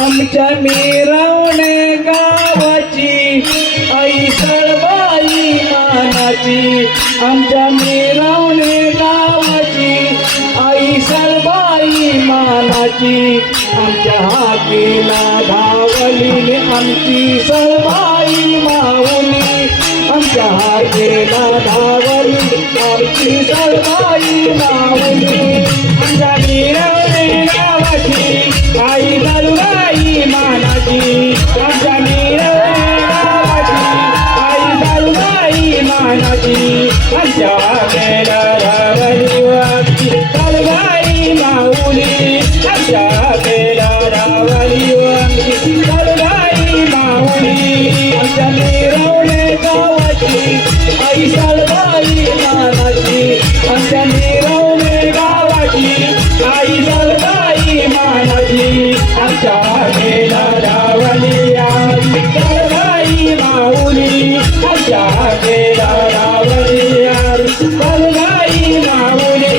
आमच्या मिरवणे गावाची आई सळबाई मानाची, आमच्या मिरवणे गावाची आई सळबाई मानाची, आमच्या हाकेला धावली आमची सळबाई माऊली, आमच्या हाकेला धावली आमची सळबाई माऊली, आमच्या मिरवणे गावाची आई सळबाई मानाची, आमच्या मिरवणे गावाची आई सळबाई मानाची, आमच्या हाकेला धावली आमची सळबाई माऊली, आमच्या हाकेला धावली आमची सळबाई माऊली, आमच्या मिरवणे गावाची आई सळबाई मानाची, आमच्या मिरवणे गावाची आई सळबाई मानाची, आमच्या हाकेला धावली आमची सळबाई माऊली, आमच्या हाकेला धावली आमची सळबाई माऊली,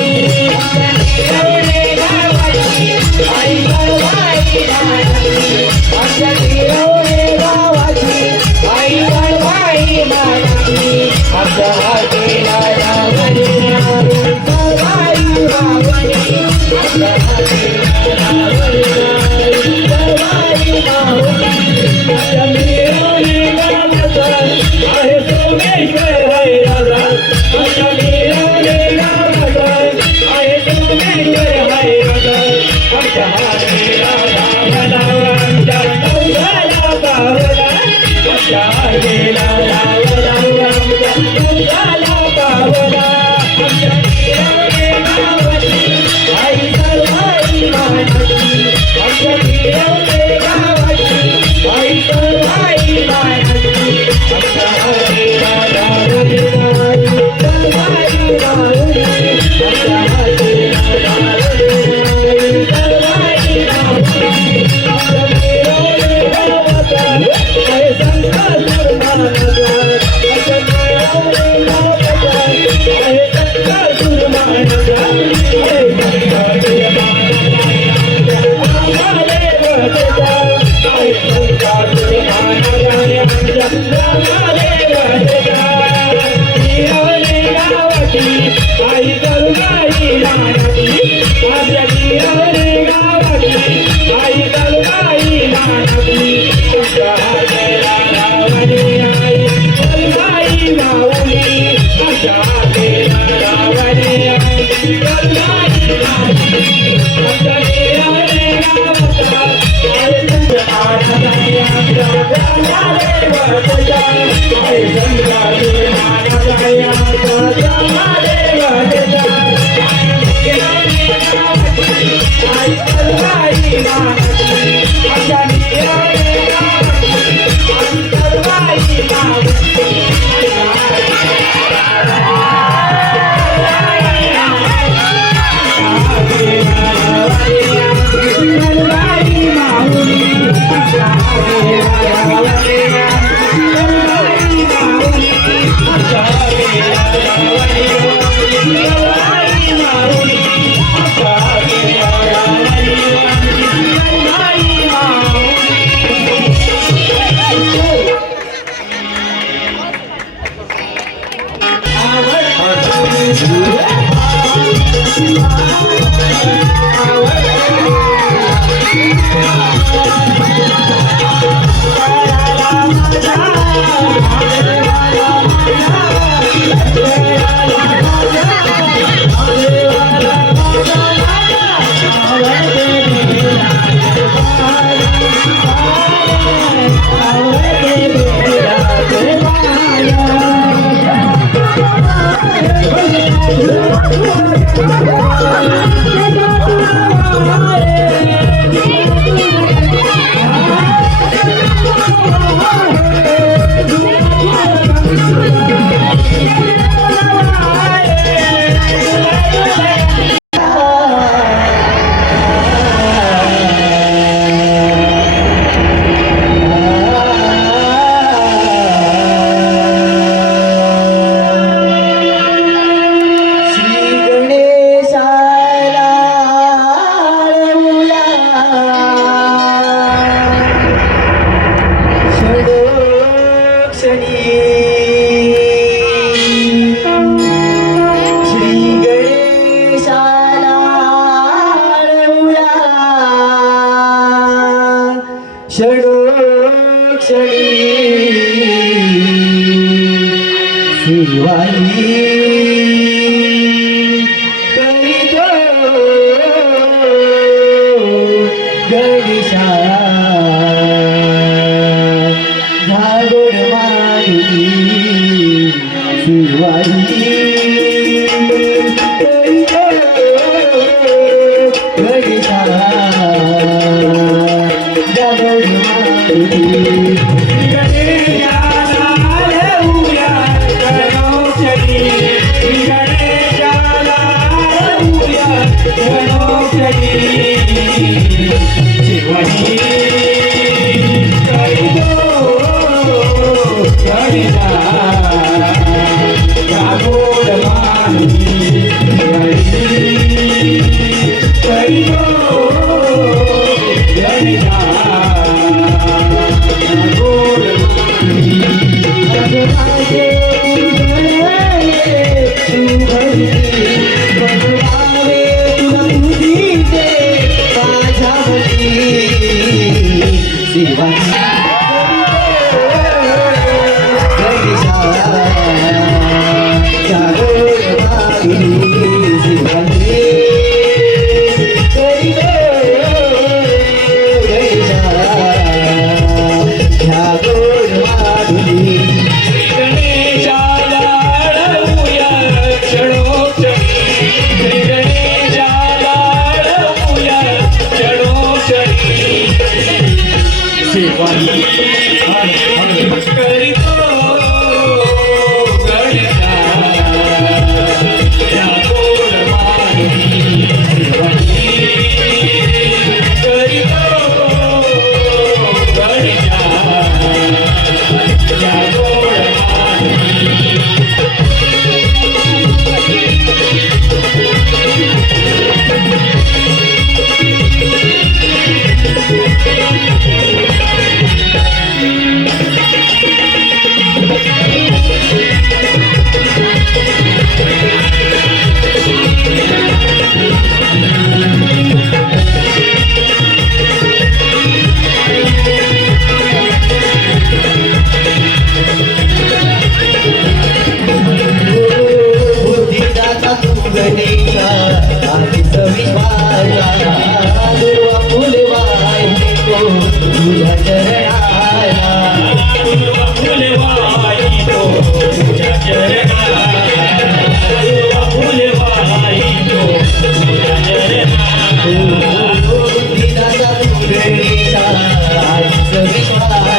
आई सळबाई मानाची, आमच्या मिरवणे गावाची आई सळबाई मानाची, आमच्या हाकेला धावली आमची सळबाई माऊली, आमच्या हाकेला धावली आमची सळबाई माऊली, आमच्या मिरवणे गावाचा आहे सोमेश्वर हाय राजा, आमच्या मिरवणे गावाचा आहे सोमेश्वर हाय राजा, आमच्या हाकेला धावला आमच्या नवसाला पावला, आमच्या हाकेला धावला आमच्या नवसाला पावला, आमच्या मिरवणे गावाची आई सळबाई मानाची, आमच्या मिरवणे गावाची आई सळबाई मानाची, आमच्या हाकेला धावली आमची सळबाई माऊली, आमच्या हाकेला धावली आई सळबाई माऊली, आमच्या मिरवणे गावाचा आहे संकल्प मानाचा, आमच्या मिरवणे गावाचा आहे आई गलगाई नानकली आमच्या गिरोरे गावातली आई गलगाई नानकली आमच्या हातेला लावणी आई गलगाई माऊली आमच्या हातेला लावणी आई गलगाई नानकली आमच्या गिरोरे गावातला आई तुझ्या आनंदाने आमच्या प्रेमाने वरच्या आई गलगाई नानकली आमच्या प्रेमाने वरच्या आई गलगाई नानकली आमच्या गिरोरे गावातली आई गलगाई नानकली Thank you. गणेशा आधीच विश्वासा दुर्वा फुलवाय तो तुझ्या चरणाला दुर्वा फुलवाई तो तुझ्या चरणाला दुर्वा फुलवाई तो तुझ्या चरणाला बुद्धिदाता तू गणेशा आधीच विश्वासा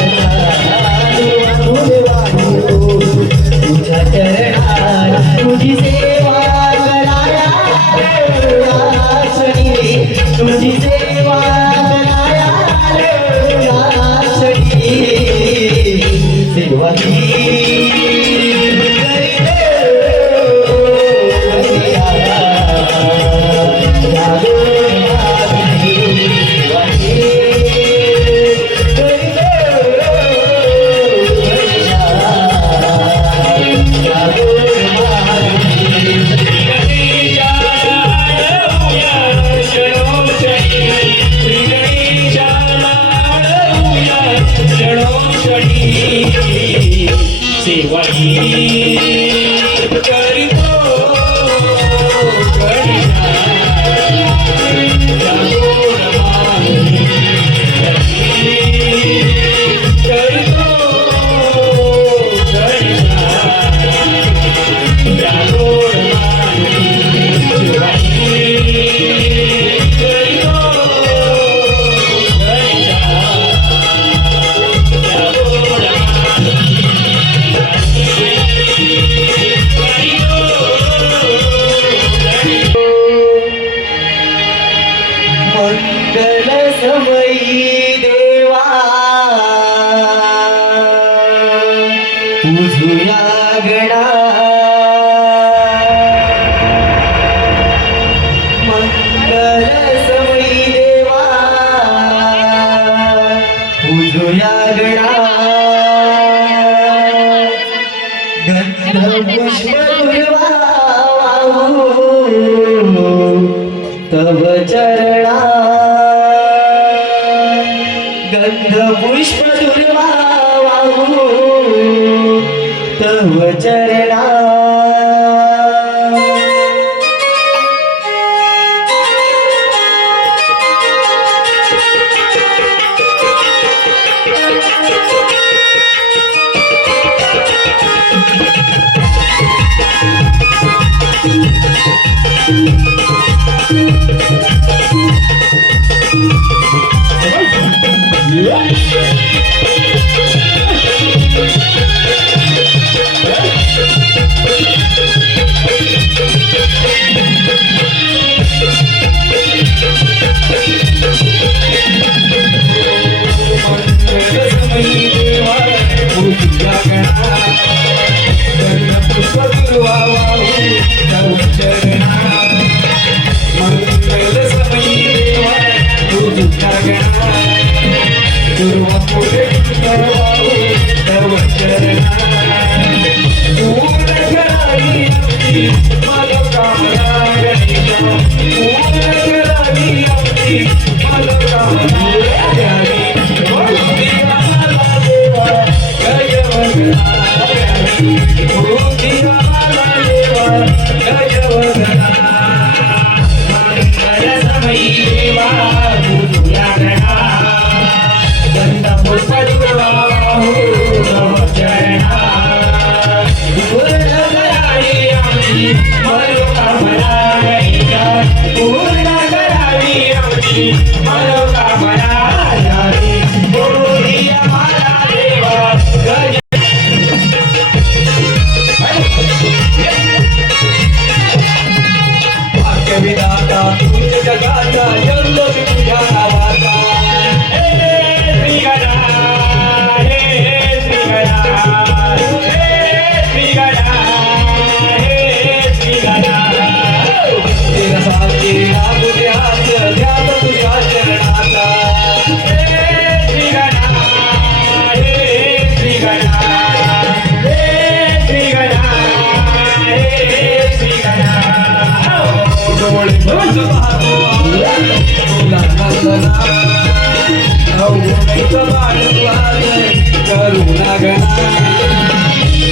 दुर्वा फुलवाय तो तुझ्या चरणाला तुझी सेवा कराया तुझी सेवा कराया सेवा सेवाई करीतो गणेशा जागोर मागणी करीतो गणेशा जागोर मागणी सेवाई करीतो गणेशा जागोर मंगल समयी देवा तुझुया गणा मंगल समयी देवा तुझुया गणा गंध पुष्प दुर्वाहू तव चरणा गंध पुष्प दुर्वाहू तव चरणा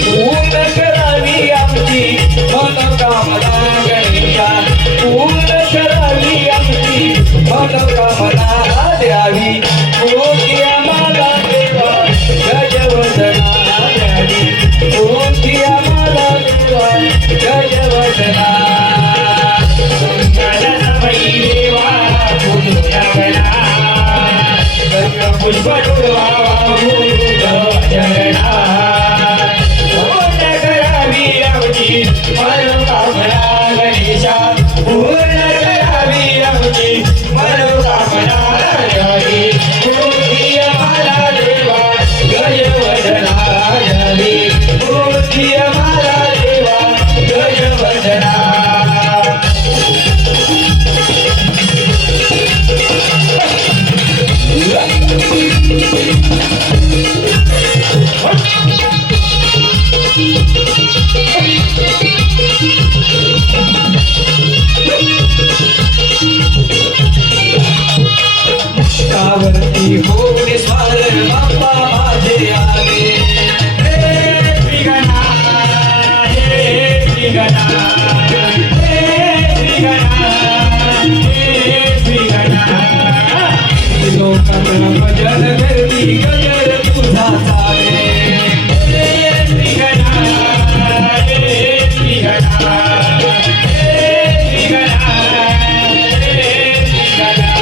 पूर्ण करावी आमची मनोकामना गणेशा मनोकामना द्यावी मोठी आम्हाला देवा गजवदना द्यावी मोठी आम्हाला देवा गजवदना पुष्प मनोकामना गणेशा पूर्ण करावी आमची मनोकामना द्यावी मोठी आम्हाला देवा गजवदना द्यावी मोठी आम्हाला देवा गजवदना कावरती होणे स्वार बाप्पा माझे आले हे श्रीगणा हे श्रीगणा हे श्रीगणा हे श्रीगणा लोकांना भजन करती गजर तुझा चाले हे श्रीगणा हे श्रीगणा हे श्रीगणा हे श्रीगणा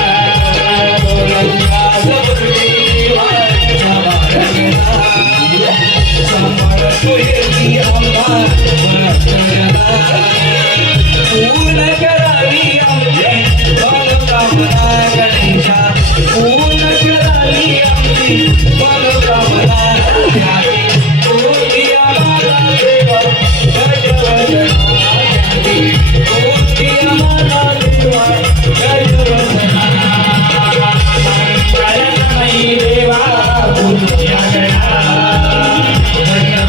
पूर्ण करावी आमची मनोकामना गणेशा पूर्ण करावी आमची मनोकामना द्यावी मोठी आम्हाला देवा गजवदना द्यावी मोठी आम्हाला देवा गजवदना जलमयी देवा पूज्या गणा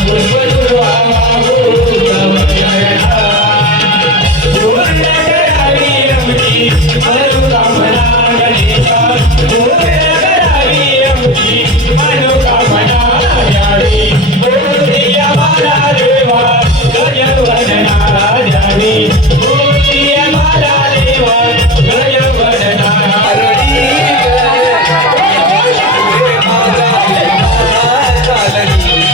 पुष्प दुर्वा पूज्या गणा पूर्ण करावी आमची मनोकामना गणेशा पूर्ण करावी आमची मनोकामना द्यावी मोठी आम्हाला देवा गजवदना द्यावी मोठी आम्हाला देवा गजवदना चालती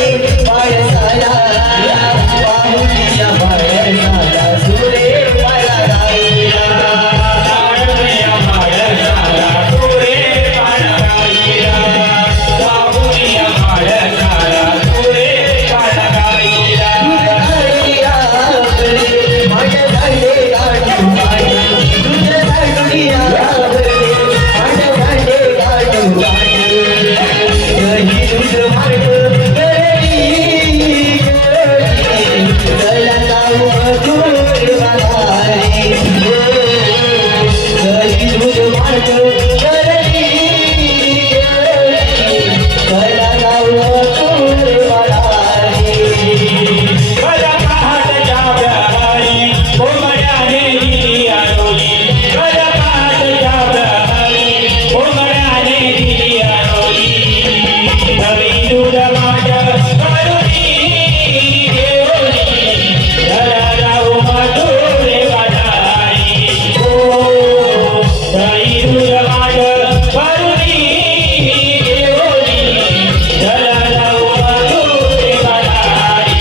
पायसाला पाहुणीच्या पायसाला सुरे पाला गाईला पाडव्या माळसाला तुरे पाडा गाईला बाहुल्या माळसाला तुरे पाडा गाईला माझ्या दांडे गाडू गाडी तुझ्या दांडुया माझ्या दांडे गाडू गाडी ही दूध मार्ग गरली गला जाऊ मधुर वालारी ही दूध मार्ग गरली गला जाऊ मधुर वालारी मला पहाटच्या प्रहरी कोंबड्याने दिली आरोली मला पहाटच्या प्रहरी कोंबड्याने दिली आरोली नवी दूध माझ्या करुणी देवली घरा जाऊ मधुरे वाटारी हो नवी दूध माझ्या करुणी देवली घरा जाऊ मधुरे वाटारी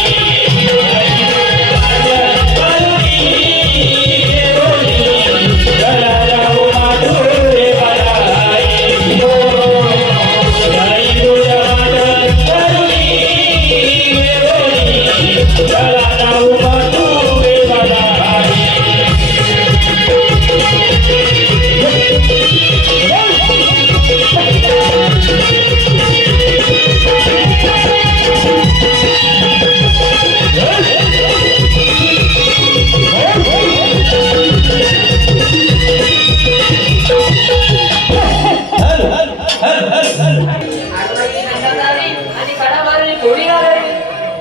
आणि कडा मारून थोडी घालावी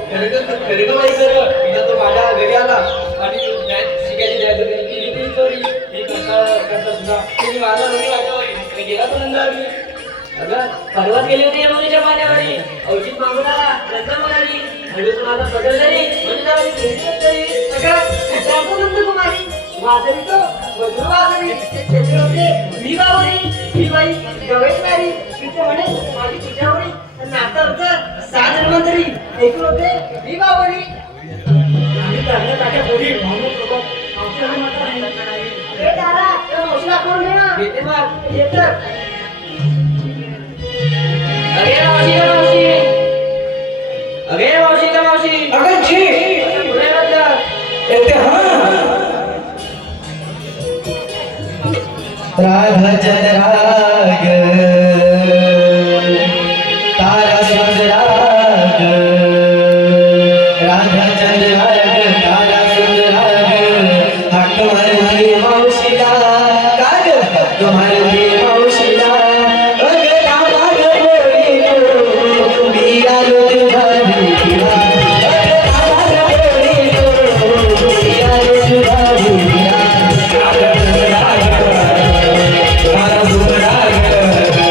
खरं बाई सर तिला तो माझ्या घरी आला आणि मॅच शिकायची द्यायचं केली ती चोरी मी करता सुद्धा तिने माझा घरी वाटवली गेला तो नंतर मी अगं परवाच गेली होती यमुनेच्या पाण्यावरी औषध मागून आला रंजा म्हणाली हळूच माझा बदल झाली म्हणजे जरा मी भेटत तरी अगं सांगू नंतर कुमारी वाजरी तो मधुर वाजरी त्याचे होते मी बावरी मी बाई गवळी नारी तिथे म्हणे माझी तुझ्यावरी नातं होतं सहा जन्मांतरी ऐकून होते मी बावरी आम्ही चांगल्या ताट्या बोली भावना प्रभाव मावशीला मात्र ए दादा त्या मावशीला कोण घे ना घेते मग येतं अगे मावशी अगे मावशी अगं जी पुढे बदला येते राघचंद राग तारा सुंद राग राघचंद राग तारा सुंद राग हक्क मारली मावशीला काग हक्क मारली मावशीला अग रामाग बोलिलो मी आलो तुझ्या भेटीला अग रामाग बोलिलो मी आलो तुझ्या भेटीला तारा सुंदर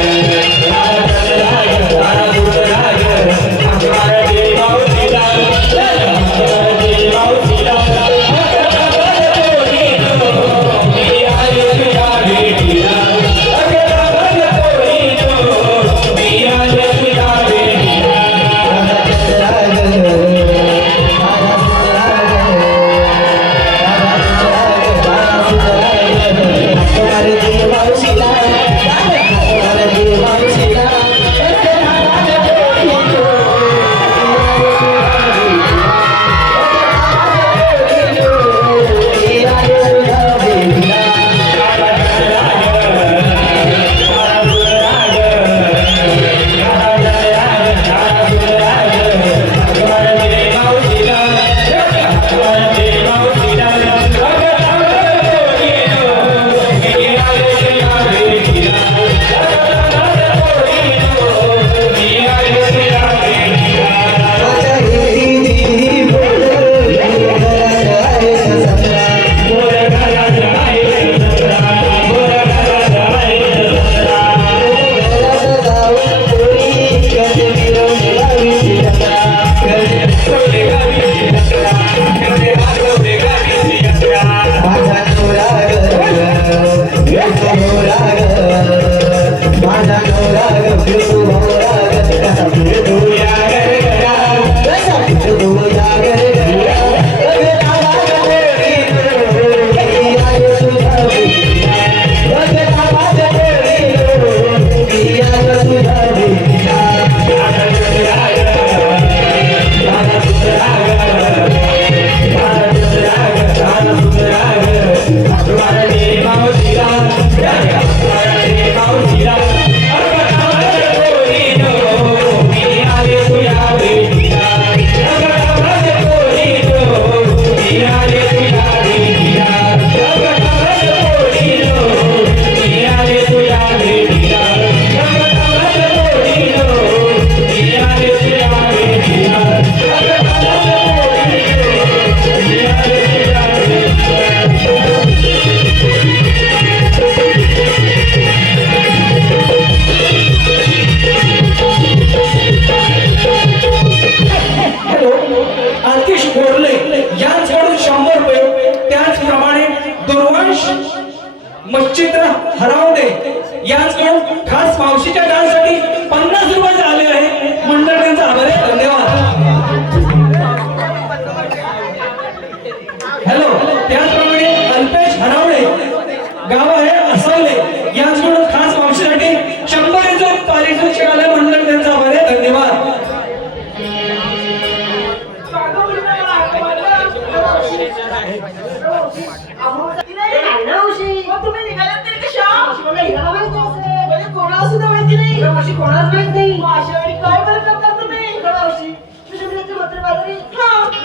खास मावशीच्या डान्ससाठी 50 रुपये आले आहे. मंडळ त्यांचा आभार आहे. धन्यवाद. हॅलो. त्याचप्रमाणे अल्पेश हरावळे, गाव आहे असवले, यांच्याकडून खास मावशीसाठी 100 पारितोषिक आले. मंडळ त्यांचा आभार आहे. धन्यवाद. तुम्ही निघालात तरी कशा? मला हिला माहिती असेल. म्हणजे कोणाला सुद्धा माहिती नाही. मावशी कोणालाच माहित नाही. अशा वेळी काय बरं करता तुम्ही? मावशी तुझ्या मुलाची मात्र बाजारी.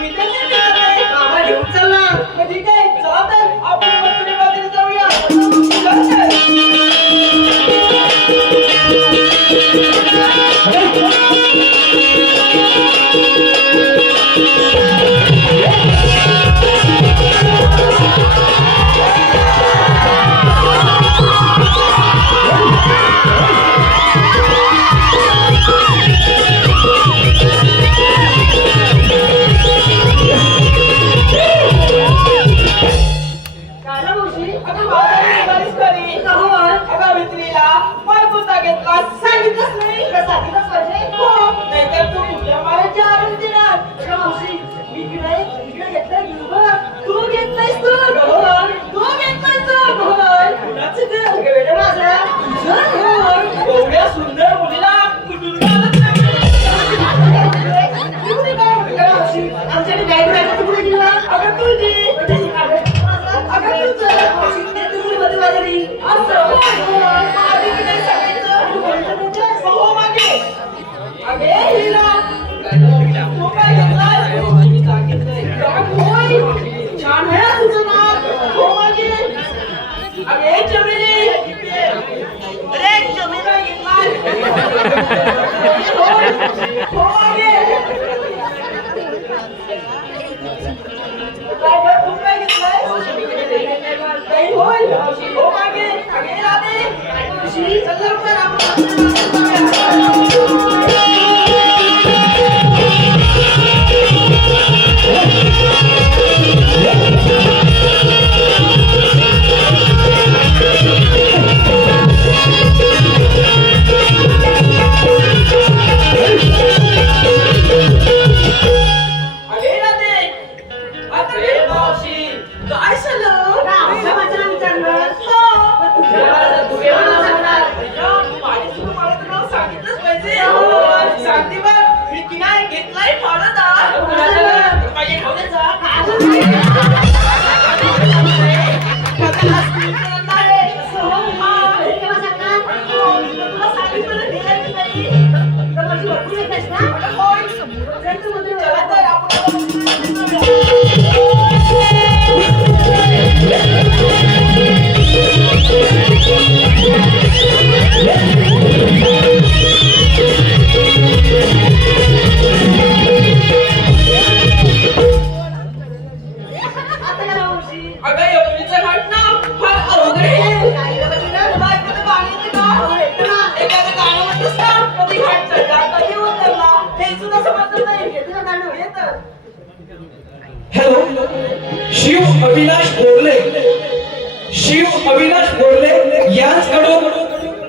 मी तर नाही करत आहे. मामा घेऊन चल ना. मग ठीक आहे, चला तर आपण मथुरे बाजारी जाऊया. सुंदर मुलीला आमच्याकडे गायब राहायचं कुठे गेला? अगं तुझी छान आहे तुझं नाव. हो माझी. अगे चमेली. अरे चमेला घेतला. हो मागे. हॅलो. शिव अविनाश बोरले, शिव अविनाश बोरले यांच्याकडून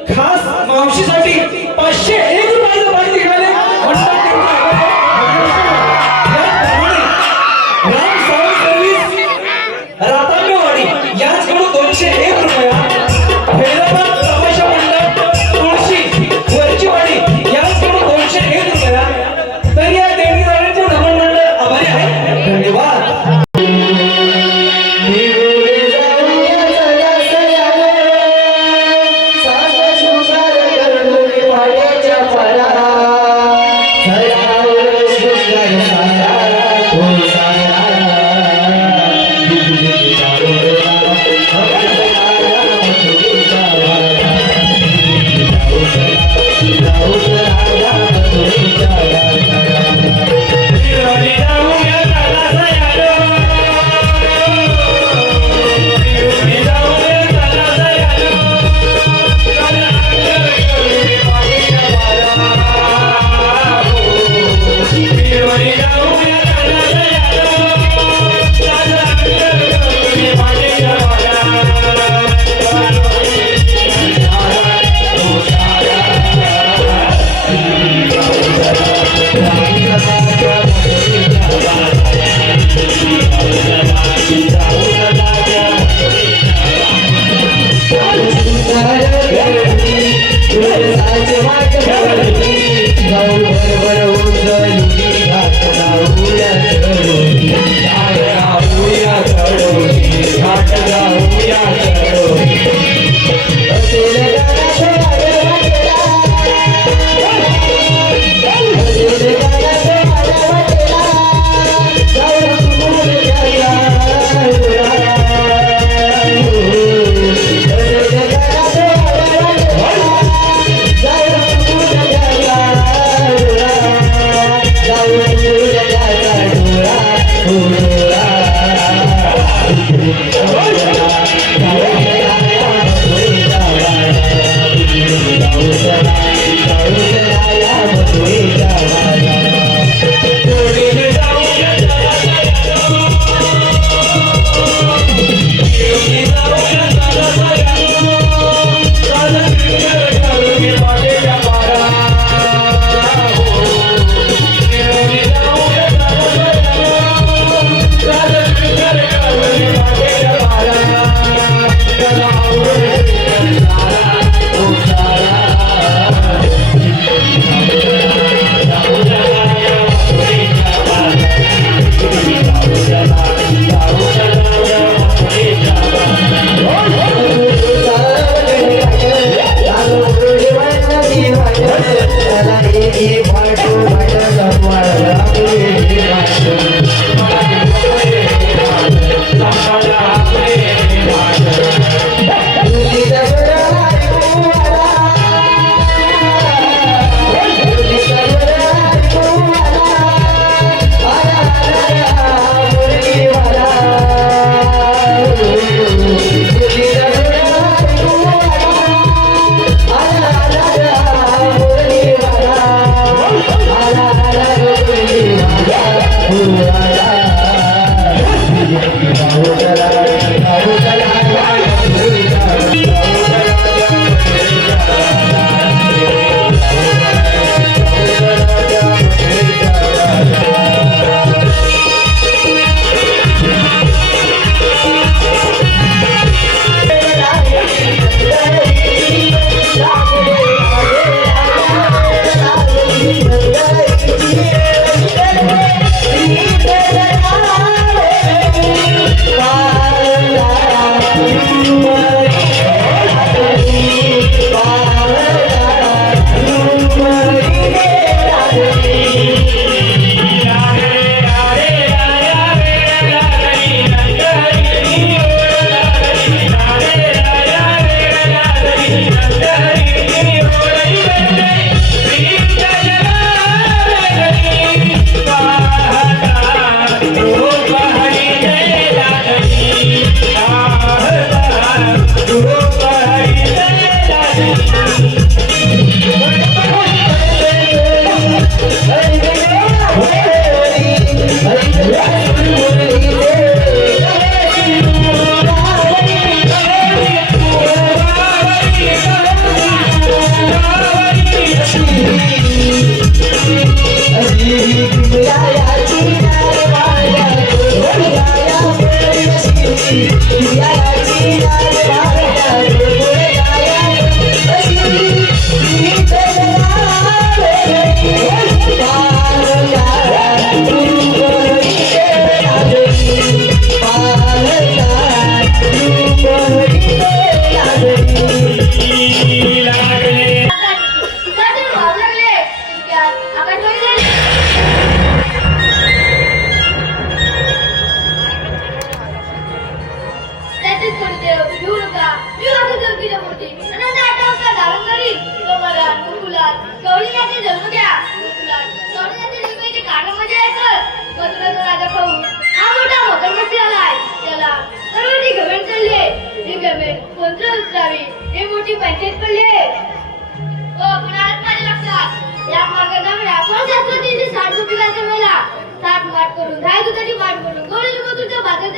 खास मावशीसाठी 501 रुपयाचं पाणी निघाले. राम सावंत सर्व्हिस रातांबेवाडी यांच्याकडून 201 रुपया. भैरवनाथ तमाशा मंडळ तुळशी वरचीवाडी यांच्याकडून 201 रुपया. तर या देणगीदारांचे भ्रमण मंडळ आभारी आहे. धन्यवाद. Oh,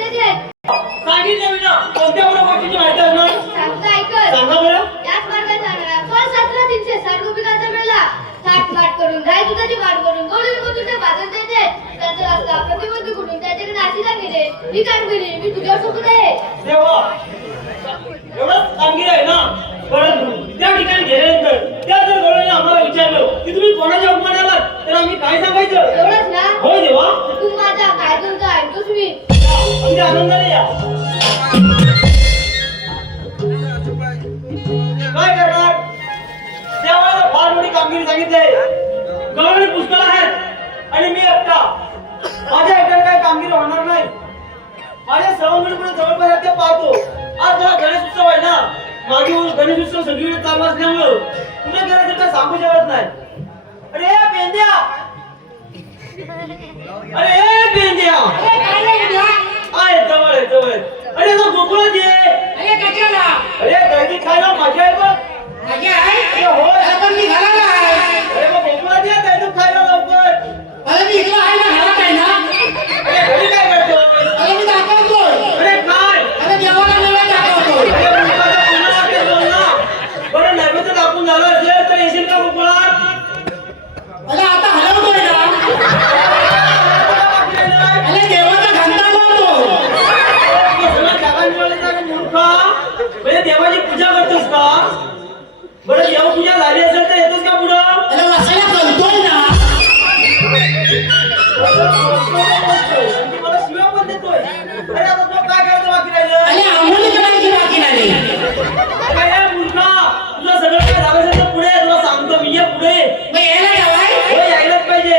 सांगितलं मी ना कोणत्या बरोबर गोष्टीची माहिती असणार सांगा बरं. याच मार्गात जाणारा फळ 7,360 रुपयाचा मेला 60 वाट करून गाय दुधाची वाट करून गोळी मधून बाजार देते त्याचा रस्ता प्रतिबंध करून त्याच्याकडे नाशिला गेले ही कामगिरी मी तुझ्या सोबत आहे देवा एवढंच कामगिरी आहे ना परंतु त्या ठिकाणी गेल्यानंतर त्या जर गवळ्याने आम्हाला विचारलं की तुम्ही कोणाच्या अपमान आलात तर आम्ही काय सांगायचं एवढंच ना होय देवा तू माझा काय तुमचा ऐकतोस मी अगदी आनंदाने या काय करणार त्यावेळेला फार मोठी कामगिरी सांगितली गवळणी पुष्कळ आहेत आणि मी एकटा माझ्या एकट्याने काय कामगिरी होणार नाही माझ्या सवंगडीकडे जवळपास ते पाहतो आज जेव्हा गणेश उत्सव आहे ना मागे गणेश उत्सव सगळीकडे चालू असल्यामुळं कुठे गेलं तर काय सांगू शकत नाही अरे पेंद्या अरे ए बेंद्या आहे जवळ आहे जवळ आहे. अरे तो गोकुळात ये. अरे दही खायला मजा आहे बघ. अरे होय. अरे मग गोकुळात ये दही खायला लवकर. अरे घरी काय करतो? अरे काय? अरे मुलगाचा पुन्हा वाटेल बोल ना. बरं नैवेद्य दाखवून झालं असेल तर येशील का गोकुळात? म्हणजे देवाची पूजा करतोस का? बरं देवपूजा झाली असेल तर येतोस का पुढं? मला शिव्या पण देतोय. अरे आता तो काय करायचं बाकी राहिलं? अरे ए मूर्खा, तुझं सगळं काय झालं असेल तर पुढे ये, तुला सांगतो मी. ये पुढे. हो यायलाच पाहिजे.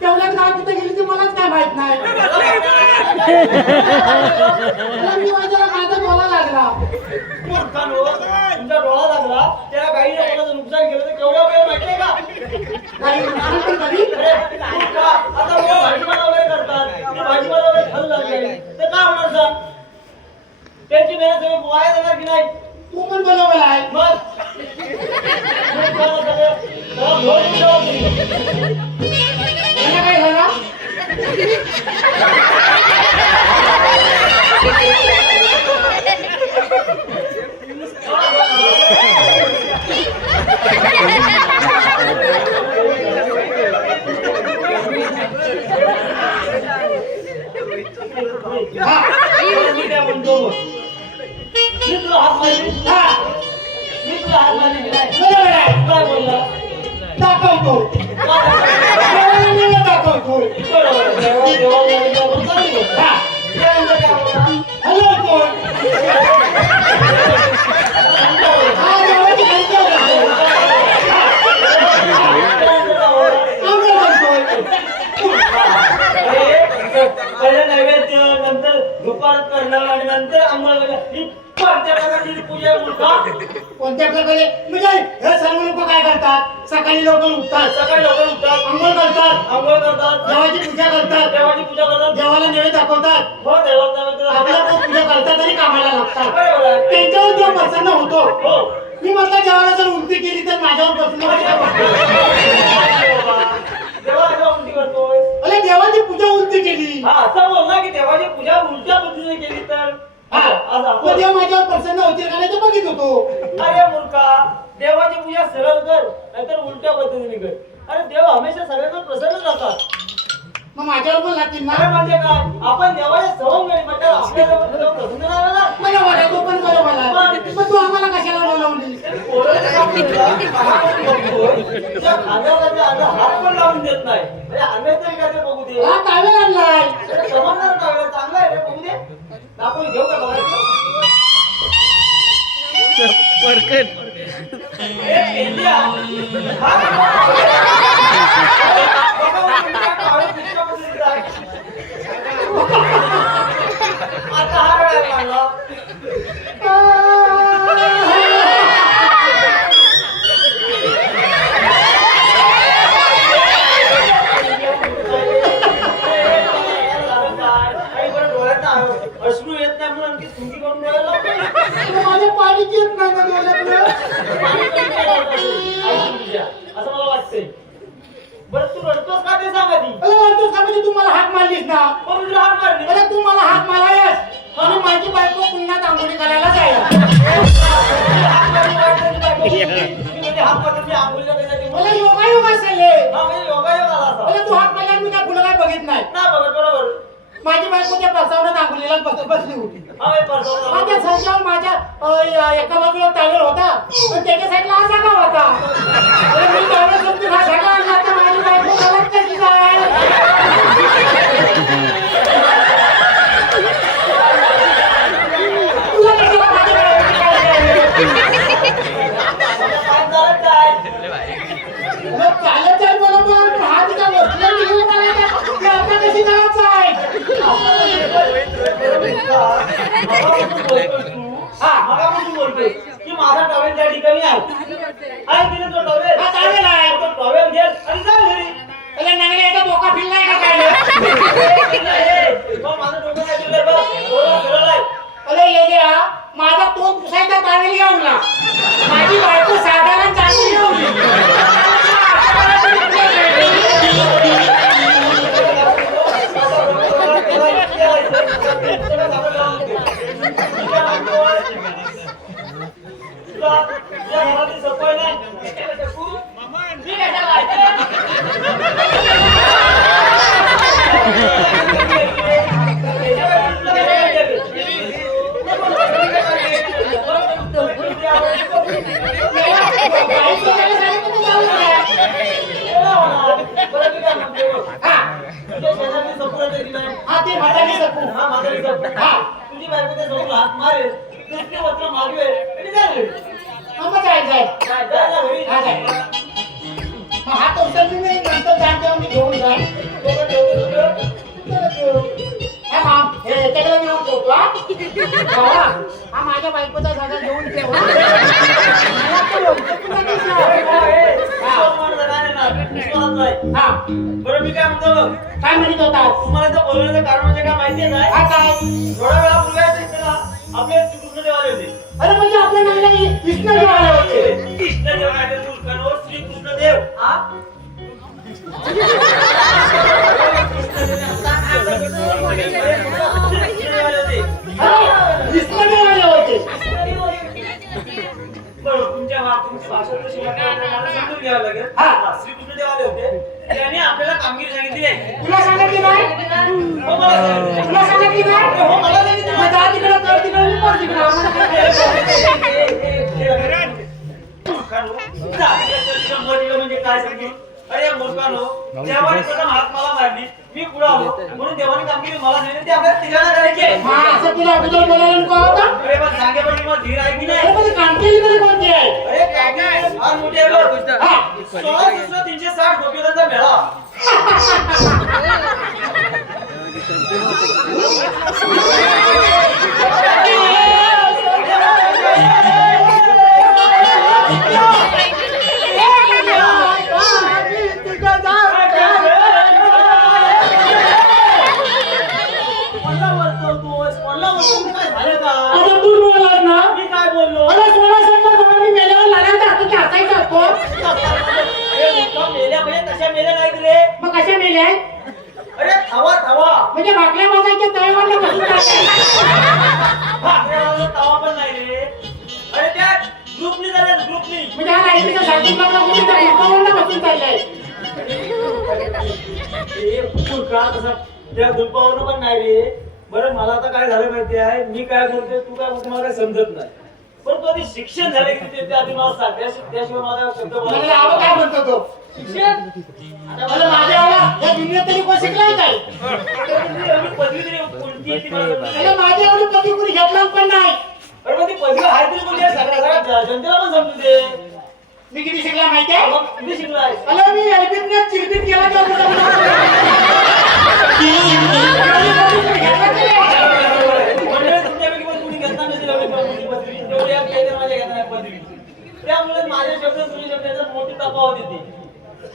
तेवढ्यात काय कुठे गेली ती मलाच काय माहित नाही. माझा डोळा लागला. मूर्खांनो, तुमचा डोळा लागला त्या गाईने कोणाचं नुकसान केलं तर केवढा वेळ माहितीये का? काही नुकसान तर कधी? अरे मूर्खा, आता लोक भाजीपाला वगैरे करतात. ते भाजीपाला वगैरे खाऊ लागले तर काय होणार सांग? त्यांची मेहनत सगळी वाया जाणार की नाही? तू पण बरोबर आहे. मग मूर्खाला सगळं भरून ठेवा तुम्ही. मला काय झालं? मी काय म्हणतो बघ. मी तुला हात मारली. मी तुला हात मारली नाही. बरोबर आहे. काय बोलला? दाखवतो. काय देवाला दाखवतो. बरोबर. देवाला बोलतो चालू बोल. हा. देवाला काय बोलला? हलवतो. हा देवाची घंटा वाजवतो. आंघोळ करतोय. पहिले नैवेद्य, नंतर दुपारात करणं आणि नंतर अंघोळ करणं. ही कोणत्या प्रकारची पूजा आहे मूर्खा? कोणत्या प्रकारे म्हणजे हे सर्व लोक काय करतात? सकाळी लवकर उठतात, सकाळी लवकर उठतात, आंघोळ करतात, अंघोळ करतात, देवाची पूजा करतात, देवाची पूजा करतात, देवाला नैवेद्य दाखवतात, हो देवाचा नैवेद्य आपल्या दाखवतात. पण पूजा करतात आणि कामाला लागतात. बरोबर आहे. त्यांच्यावर जेव्हा प्रसन्न होतो, हो. मी म्हटलं देवाला जर उलटी केली तर माझ्यावर प्रसन्न होतो. देवा जेव्हा उलटी करतोय. अरे देवाची पूजा उलटी केली. हा असं बोल ना की देवाची पूजा उलट्या पद्धतीने केली तर हा आज आपण- मग देव माझ्यावर प्रसन्न होतील का नाही ते बघित होतो. अरे मूर्खा, देवाची पूजा सरळ कर नाहीतर उलट्या पद्धतीने कर. अरे देव हमेशा सगळ्यांना प्रसन्न राहतात. मग माझ्यावर पण लागतील अरे ना. म्हणजे काय, आपण देवाचे सवंगडी म्हणजे आपल्याला देव प्रसन्न राहिला ना. मला वाला तो पण मला वाला. मग तू आम्हाला कशाला बोलावली. हात पण लावून देत नाही. अरे आम्ही तरी काय ते बघू दे. हा काव्य आणलाय. अरे जमणार टाळलं, चांगलं आहे रे, बघू दे. दाखवून घेऊ का बघायचं? ए, पेंड्या. हा. बघा, तुमच्या काळ्या पिशव्यामध्ये जाय. आता हा रडायला लागला. अश्रू येत नाही म्हणून आणखी थुंकी करून डोळ्याला लावतो. माझ्या पाणीच येत नाही ना डोळ्यातलं. असं मला वाटतंय. बरं तू रडतोस का ते सांग आधी. अरे म्हणतोस का म्हणजे तू मला हाक मारलीस ना. मग मी तुला हात मारली. अरे तू मला हाक मारायस आणि माझी बायको पुन्हा आंघोळी करायला जाईल. हात मारून वाटतं काय बघू. मी म्हणजे हात मारून मी आंघोळीला कशासाठी मला म्हणून. योगायोग असेल हे. हा म्हणजे योगायोग आला असा. अरे तू हाक मारल्यावर मी काय फुलं काय बघित नाही. ना बघत बरोबर. माझी बायको त्या बसावण्यात आंघोळीला बसली होती. हा बाई परसवला. माझ्या संशयावर माझ्या एका बाजूला टायर होता पण त्याच्या साईडला हा जागा होता. अरे मी टायर समजून हा जागा आणला तर माझी बायको गलत कशी जाय. तुला कशाला माझ्या बायकोची काळजी आहे? पाय चालत जाय. मग चालत जाईल मला पण हा तिचा वसल्या निघून मला ती आता कशी जायचं आहे. की माझा टॉवेल त्या ठिकाणी आहे. आहे की नाही तो टॉवेल? हा टॉवेल आहे. तो टॉवेल घे आणि जा घरी. अरे नांगल्या याचा डोका फिरलाय का काय. मग माझं डोकं काय फिरलंय बघ. थोडं फिरलं आहे. अरे येड्या माझा तोंड पुसायचा टावेल घेऊन ना. माझी बायको साधारण चालू घेऊन. हा ते म्हातारी सपू. तुझी बायको त्या समोर हात मारेल, नुसते वस्त्र मागवेल आणि जाईल. मग जाय जाय. काय जा ना घरी. हा जाय. मग हा तो उचलली मी नंतर जाण तेव्हा मी घेऊन जाईन. डोकं ठेवतो तुझं. हा माम हे त्याच्याकडे मी येऊन ठेवतो हा. भावा, हा माझ्या बायकोचा जागा घेऊन ठेव हा. मला तर ओळखत पण नाही तुझं. हा बरं मी काय म्हणतो बघ, काय म्हणत होता. तुम्हाला इथं बोलवण्याचं कारण म्हणजे काय माहितीये काय? हा काय. थोड्या वेळापूर्वी आहे इथे ना, आपले श्रीकृष्ण देव आले होते. अरे म्हणजे आपल्या नागला कृष्ण देव आले होते. कृष्ण देव काय ते मूर्खांनो, श्रीकृष्ण देव. हा? कृष्ण देव आले होते. बरं, तुमची भाषा तशी वाटते, मला समजून घ्यावं लागेल. हा. श्रीकृष्ण देव आले होते. त्यांनी आपल्याला कामगिरी सांगितली आहे. तुला सांगितली नाही. हो, मला सांगितलं. तुला सांगितली नाही. हो, मला सांगितलं. मग जा तिकडे कर तिकडे मी पण तिकडे आम्हाला काय. म्हणजे काय सांगू? अरे मूर्खानो, देवाने प्रथम हात मला मारली, मी पुढे आलो म्हणून देवाने कामगिरी मला सांगितली, ती आपल्याला तिघांना करायची आहे. हा असं तुला अगोदर बोलायला नको होता. अरे पण सांगेपर्यंत मला धीर आहे की नाही? अरे पण कामगिरी तरी कोणती आहे. अरे कामगिरी फार मोठी आहे बरं. हा 16,360 गोपिकांचा मेळा. आता तू बोललास ना. मी काय बोललो? अरे 16 जेव्हा मी मेल्यावर लालांचा हात की हसायचा असतो. अरे मुक्का मेल्या म्हणजे तशा मेल्या नाहीत रे. मग कशा मेल्या. अरे थावा थावा म्हणजे भाकऱ्या भाजायच्या तव्यावरला बसून टाकायचं. भाकऱ्याला तवा पण नाही रे. अरे त्या ग्रुपनी झाल्या ग्रुपनी. म्हणजे हा लाईटीचा सर्टिफिकेटला कुठे त्या कुकरवरला बसून चाललाय. हे पुरका तसा त्या दुपावरनं पण नाही रे. बरं मला आता काय झालं माहिती आहे, मी काय बोलतोय तू काय बोलतो मला काही समजत नाही. पण कधी शिक्षण झाले की ते आधी मला सांग. त्याशिवाय मला शब्द म्हणजे बोलायला आवा काय म्हणतो तो? शिक्षण आता मला माझ्या एवढा या दुनियेत तरी कोण शिकलाय काय? पदवी तरी कोणती आहे ती मला समजत नाही. अरे माझ्या एवढी पदवी कुणी घेतला पण नाही. अरे पण ती पदवी आहे तरी कोणती आहे? सगळ्या जनतेला पण समजू दे. मी किती शिकला माहिती आहे? मग किती शिकलाय? अरे मी एलबीत चिरबीत गेला तर मंडळी तुमच्यापैकी पण कुणी घेतला नसेल एवढी पदवी. तेवढी आप केले माझ्या घेतला नाही पदवी. त्यामुळे माझ्या शब्द तुझ्या शब्दाचा मोठी तफावत येते.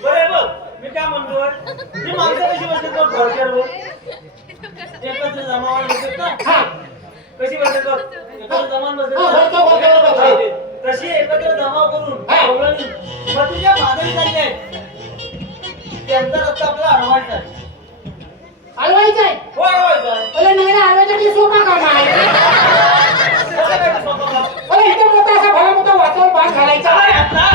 बरं आहे बघ, मी काय म्हणतोय, ही माणसं कशी बसतात बघ घरच्यावर एकत्र जमावान बसतात ना. कशी बसतात बघ, एकत्र जमावान बसतात ना. तशी एकत्र जमाव करून कवळणी मग तुझ्या माघारी चालले आहेत. त्यांचा रस्ता आपल्याला अडवायचा आहे. हलवायचंय. हो अडवायचा आहे. अरे नाही ना, हलवायसाठी सोपा काम आहे. कसं काय ते सोपं काम? अरे इथे मोठा असा भला मोठा वातावरण बांध घालायचा. काय घातला?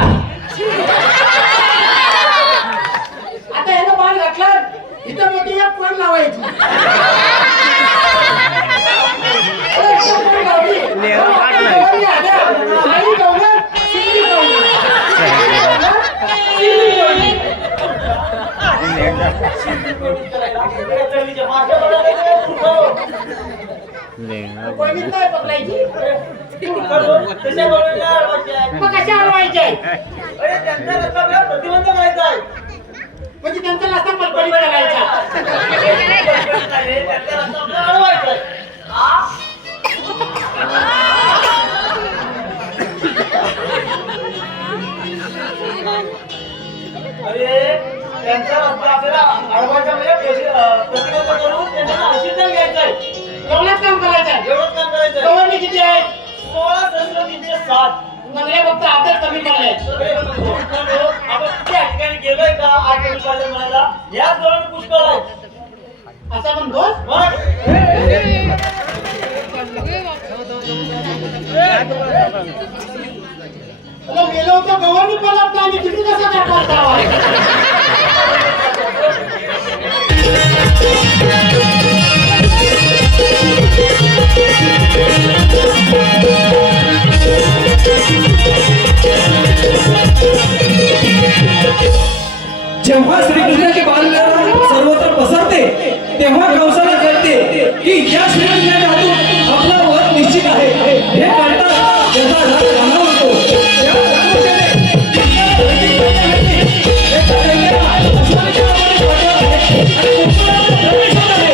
आता ह्यानं बाण घातला, इथं मोठी एक पण लावायची. अरे इथं पण लावली. गौरी आल्या. आई गौरी, शिल्ली गौरी. शिल्ली गौरी. चढणीच्या मागच्या बाजूला कोणीच नाही पकडायची. तशा बरोबर अडवायच्या. मग कशा हलवायचे? अरे त्यांचा रस्ता आपल्याला प्रतिबंध करायचा आहे. म्हणजे त्यांचा रस्ता पलपलीत करायचा. त्यांचा रस्ता आपल्याला अडवायचा आहे. अरे त्यांचा रस्ता आपल्याला अडवायचा म्हणजे प्रतिबंध करून त्यांना आशीर्वाद घ्यायचा आहे. एवढंच काम करायचं. एवढंच काम करायचं आहे. गव्हर्नमेंट किती आहे? 16,360. नगऱ्या फक्त आदर कमी पडले. आपण त्या ठिकाणी गेलोय का आठ पाहिजे म्हणायला याच जवळ पुष्कळ आहे. असा पण दोष. मग मेलो तर गव्हर्नमेंट पडत नाही, तुम्ही कसा दाखवता? जेव्हा श्रीकृष्णाची बाललीला सर्वत्र पसरते तेव्हा कंसाला कळते की या श्रीकृष्णाच्या हातून आपला वध निश्चित आहे. हे कळता त्याचा राग रागावतो. त्या रागामुळे जिंकण्याला धडकी पडण्यासाठी एका दैत्याला अस्त्राच्या नावाने पाठवलं आहे आणि कुंभकर्णाचा प्रवेश होत आहे.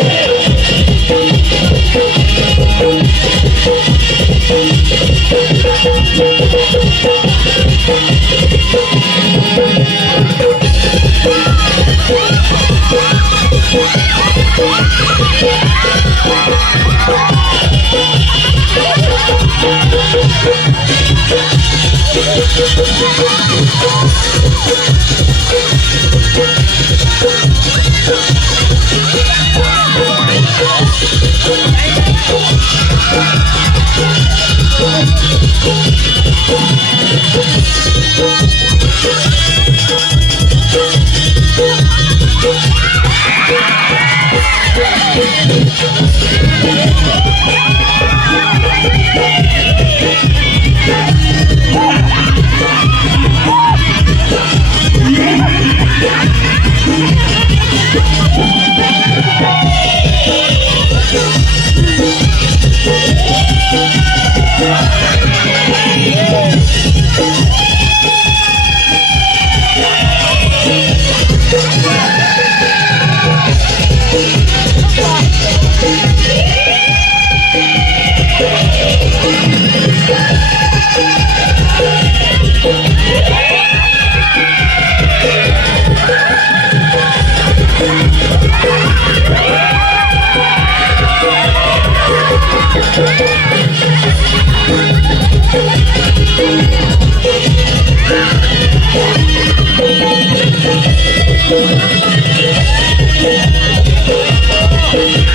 Yeah.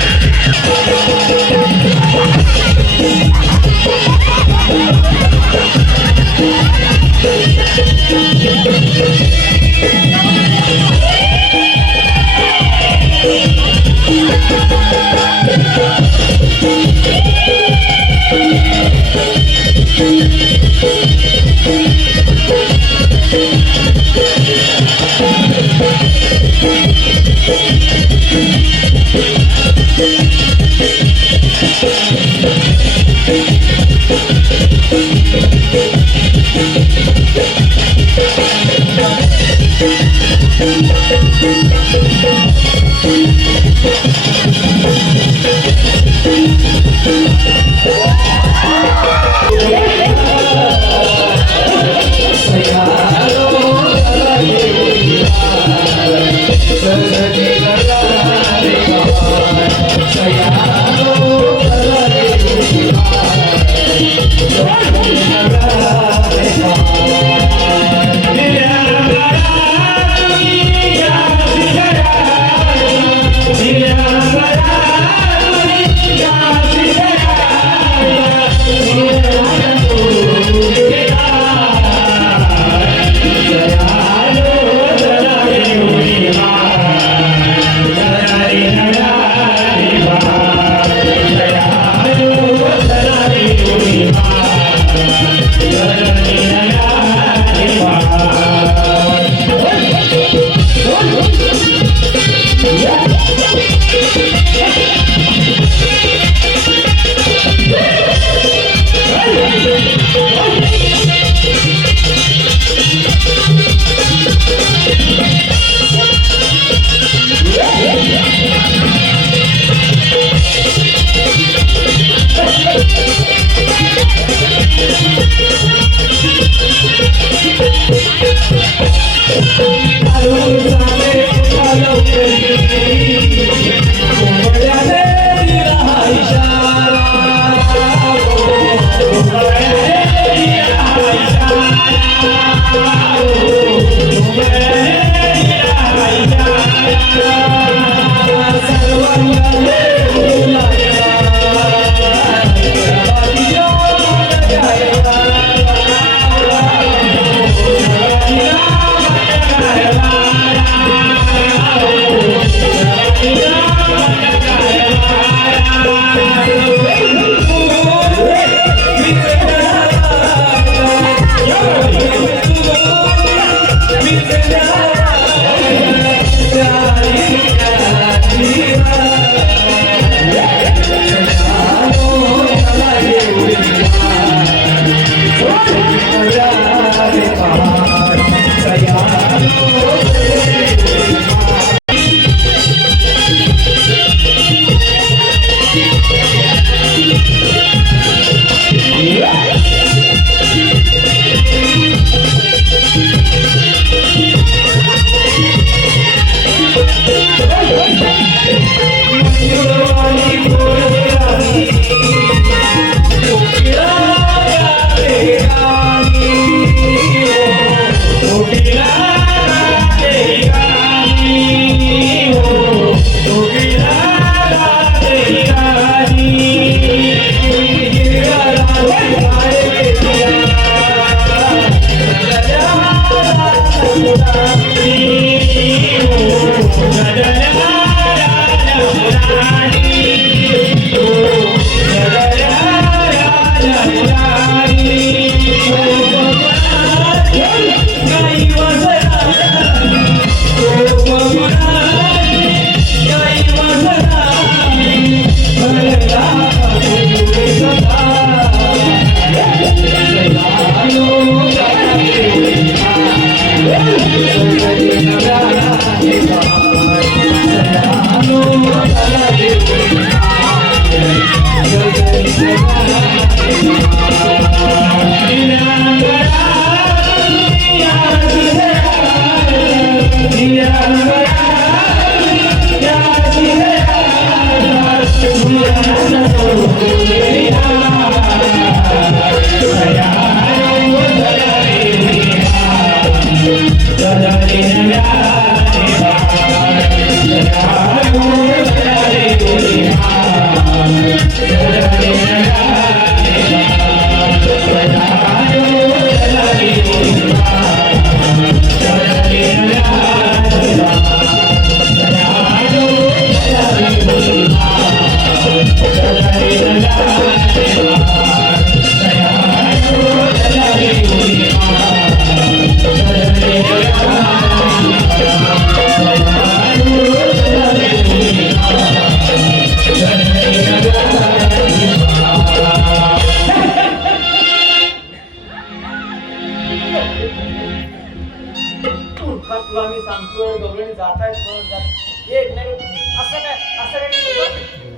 आता तुला मी सांगतोय गवळणी जाताय पळत जात एक नाही असं काय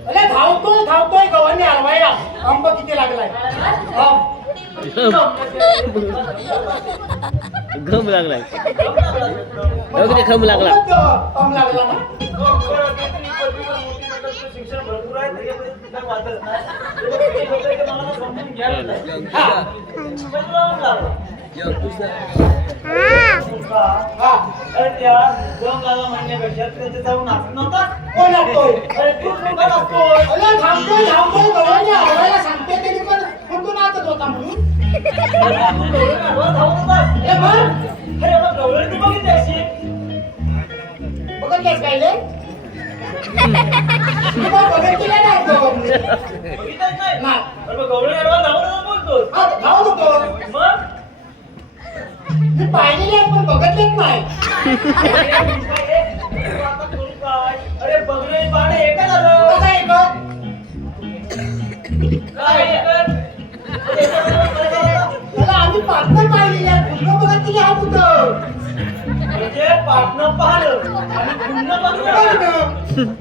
अरे धावतोय गव्हाणी हलवायला आंब किती लागलाय घम लागलाय घम लागला आंब लागला ना शिक्षण भरपूर आहे त्याच्यामध्ये वाटत नाही मला समजून घ्यायला नाही अरे त्या दोन गाला म्हणण्यापेक्षा त्याच्या जाऊन नाचत नव्हता कोण लागतोय अरे तू सुद्धा नाचतोय अरे धावतोय गव्हाणी हलवायला सांगते तरी पण तू नाचत होता म्हणून ए मग गवळणी तू बघितली अशी बघतलेस काय रे तू काय बघितलेलं नाही तो बघितलंच नाही नाही. अरे गवळणी अडवा धावून बोलतोस हा, धावत होतो मग मी पाहिलेले आहेत पण बघतलेच नाही अरे बघणे पाडे एका झालं कसं आहे बघ काय त्याला आम्ही पार्टनर पाहिलेले आहेत पुन्हा बघतलेले आहोत कुठं म्हणजे पाटणं पाहिलं आणि पुन्हा बघणं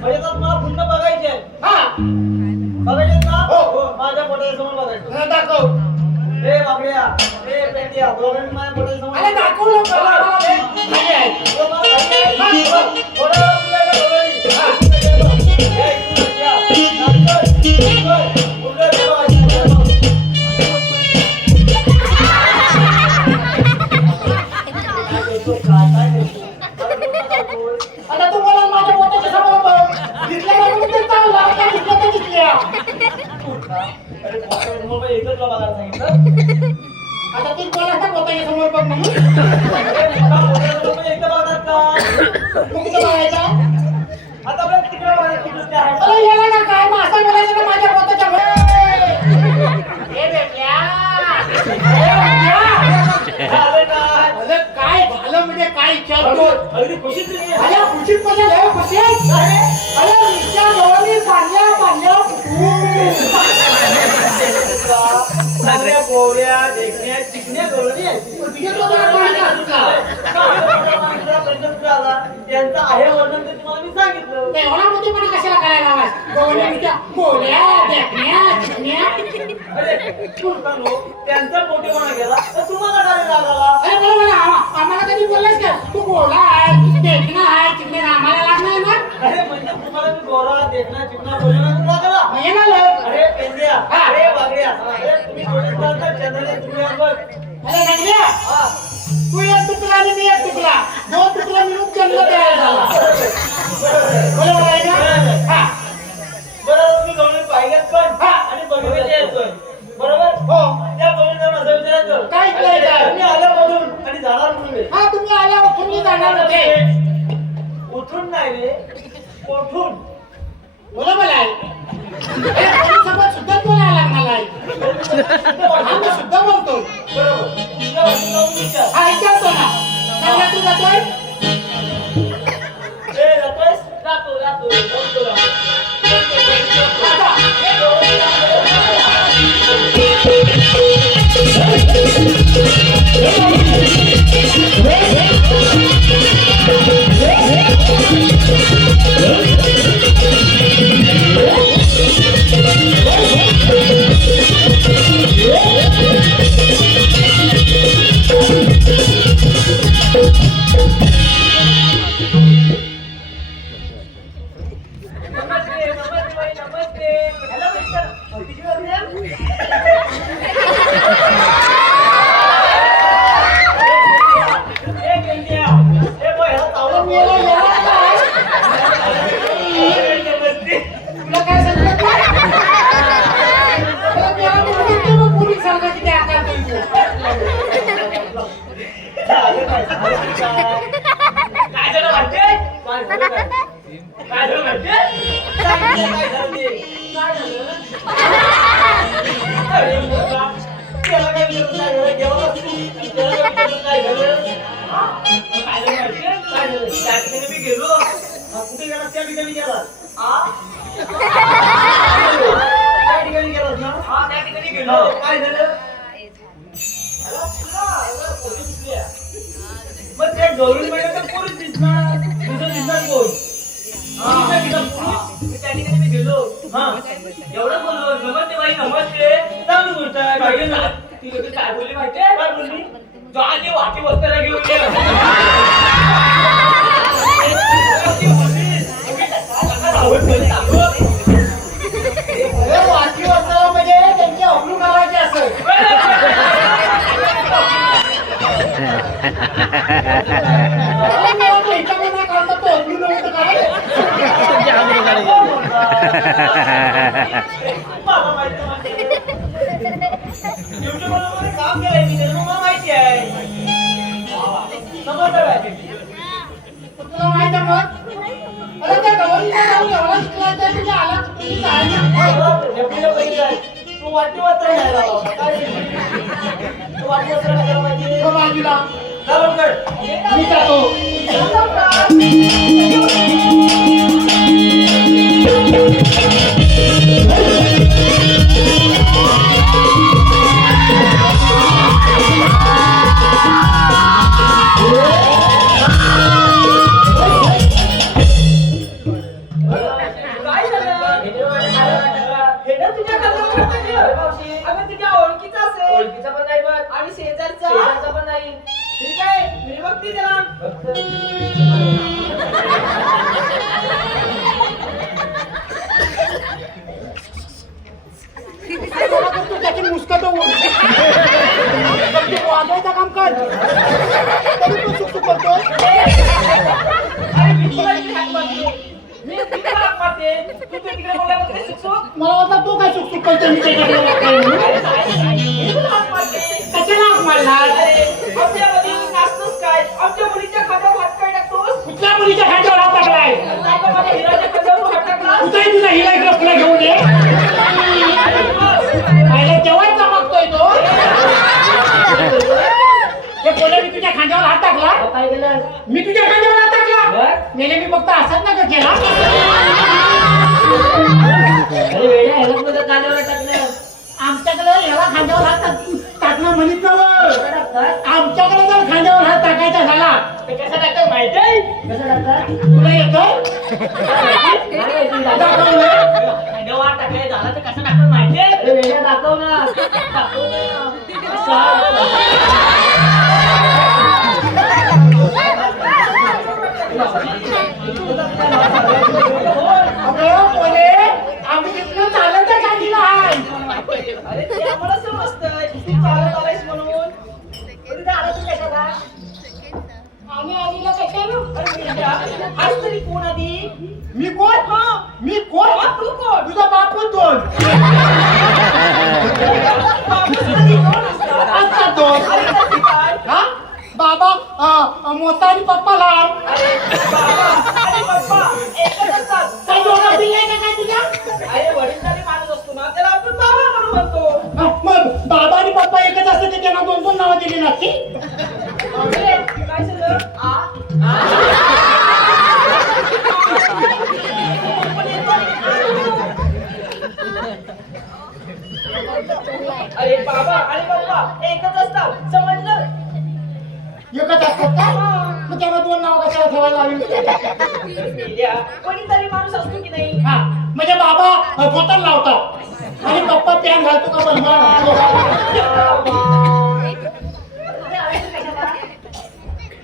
म्हणजे तर मला पुन्हा बघायचे हा बघायचे ना हो. माझ्या पोटाच्या समोर बघायचं दाखव हे बाबड्या हे पेंड्या दोघांनी माझ्या पोटाच्या समोर अरे दाखव लवकर खाली आहे. आता तू मला माझ्या पोटाच्या समोर बघ दिसल्या म्हणून तर चांगला आता दिसल्या तर दिसल्या आता तू बोला ना पोटाच्या समोर बघ म्हणून तू कुठं बघायचा अरे याला ना काय मग असं बोलायचं ना माझ्या पोटाच्या हे बेटल्या अरे काय झालं म्हणजे काय विचारतो अगदी खुशीत अरे खुशीत म्हणजे लय खुशीत अरे नुसत्या डोळ्यांनी पांढऱ्या चांगल्या गोवऱ्या देखण्या चिकण्या गोवळणी आहेत त्यांचं आहे वर्णन ते तुम्हाला मी सांगितलं एवढा मोठी पण कशाला करायला हवाय गोवण्या बोल्या देखण्या चिकण्या अरे तू सांगू त्यांचा मोठेपणा गेला तर तुम्हाला काय लागला अरे बरोबर आम्हाला कधी बोललास का तू गोला आहे देखणा आहे चिकण्या आम्हाला लागणार ना अरे म्हणजे तुम्हाला मी गोरा देखना चिकना बोलणं लागला म्हणजे ना लोक अरे पेंद्या अरे वागड्या अरे तुम्ही थोडे चंद्राने तुम्ही बघ अरे गंग्या तू एक तुकडा आणि मी एक तुकडा दोन तुकडा मिळून जन्म तयार झाला बरोबर आहे ना हा बरोबर तुम्ही गवळणी पाहिल्यात पण आणि बघितले पण बरोबर हो त्या गवळणी जाऊन असं विचारायचं काय विचारायचं? तुम्ही आल्यामधून आणि जाणार म्हणून हा तुम्ही आल्यावर तुम्ही जाणार होते उठून नाही रे कोठून बरोबर आहे सोबत सुद्धा बोलायला लागणार आहे आम्ही सुद्धा बोलतो बरोबर तुमच्या वाटून जाऊन विचार हा विचारतो ना चांगला तू जातोय ए जातोयस जातो जातो आता नमस्ते हॅलो मिस्टर तुला काय सांगत पोलीस सारखा किती आकार देतो काय झालं वाटते काय झालं वाटते काय झालं अरे मुलगा त्याला काय विचारत नाही झालं जेव्हा त्याला काय झालं काय झालं माहिती काय झालं त्या ठिकाणी मी गेलो कुठे गेला त्या ठिकाणी गेला त्या ठिकाणी गेलास ना त्या ठिकाणी गेलो काय झालं मग त्या गौरी महिन्यात तर कोणीच दिसणार तुझं दिसणार कोण हा तिला पुरुष मी त्या ठिकाणी मी गेलो हा एवढं बोललो नमस्ते बाई नमस्ते चांगली गोष्ट आहे बाकी ती लोक काय बोलली माहितीये काय बोलली जो आधी वाटी बसताना घेऊन ये अरे वाटी वाजताना म्हणजे त्यांची अब्रू घालायची असेल. अरे मला तो हिच्याकडे नाही काढला, तो अब्रू नव्हतं काय? मला माहिती YouTube वर काम केलंय मी त्याचं मला माहिती आहे समजलं काय तुला माहित आहे मग? अरे त्या गौरीला जाऊन एवढा शिकलायचा आहे, तुझ्या आला तुम्ही जायचं. तू वाटी वाचता नाही राहिला काय तू वाटी वाचता काय माहिती तो बाजूला जा लवकर मी जातो. काय झालं हे ना तुझ्या कानावर टाकलं. अगं तुझ्या ओळखीचा असेल ओळखीचा पण नाही बघ आणि शेजारचा शेजारचा पण नाही ठीक आहे मी बघते त्याला मला तर तू त्याची मुस्कट वाजवायचं काम कर. तरी तू चुक करतोय. अरे मी तुला इथे हाक मारते मी तिकडे हाक मारते तू तिकडे बोलायला बघते सुक मला वाटलं तू काय चुक करतो मी त्याच्याकडे बघताय म्हणून. मी तुला हाक मारते कशाला हाक मारणार? अरे आमच्यामध्ये नाचतोस काय आमच्या मुलीच्या खात्यावर हात काय टाकतोस कुठल्या मुलीच्या खांद्यावर हात टाकलाय? आता माझ्या हिराच्या खात्यावर हात टाकलास कुठे तुझा हिला इकडे पुढे घेऊन ये. पाहिलं तेव्हाच चमकतोय तो. हे बोले मी तुझ्या खांद्यावर हात टाकला. काय केलं मी तुझ्या खांद्यावर हात टाकला. मेले मी फक्त असंच ना केला. अरे वेड्या ह्याला तुझं कानावर टाकलं आमच्याकडे याला खांद्यावर हात टाकणं म्हणत नव्हतं. आमच्याकडे जर खांद्यावर हात टाकायचा झाला ते कसं टाकतात माहिती आहे कसं टाकतात तुला येतं? दाखवलं? खांद्यावर टाकायला झाला तर कसं टाकतात माहिती आहे अरे वेड्या दाखव ना दाखव ना अगं बोले आम्ही तिथनं चालत गाडीला आहे. अरे ते आम्हाला समजतंय तू चालत आलायस म्हणून तुझं आलं तू कशाला? आम्ही आलीला कशाला? अरे विद्या, आज तरी कोण आधी मी कोण? मी कोण? तू कोण तुझा बापच दोन. बापूस आधी कोण असतात? असतात दोन. अरे कसं काय हा? बाबा मोठा आणि पप्पा लहान. अरे बाबा आणि पप्पा एकच असतात काय दोघं पिल्ले आहे का काय तुझ्या? अरे वडीलधारी माणूस असतो ना त्याला आपण बाबा म्हणून म्हणतो हा, मग बाबा आणि पप्पा एकच असते तर त्यांना दोन दोन नावं दिली नसती. अरे, काय झालं अरे बाबा आणि पप्पा एकच असतात समजलं एकच असतात का? मग त्यांना दोन नाव कशाला ठेवायला लावली? विद्या, कोणीतरी माणूस असतो की नाही हा म्हणजे बाबा बोतल लावतात आणि पप्पा पॅन घालतो का पण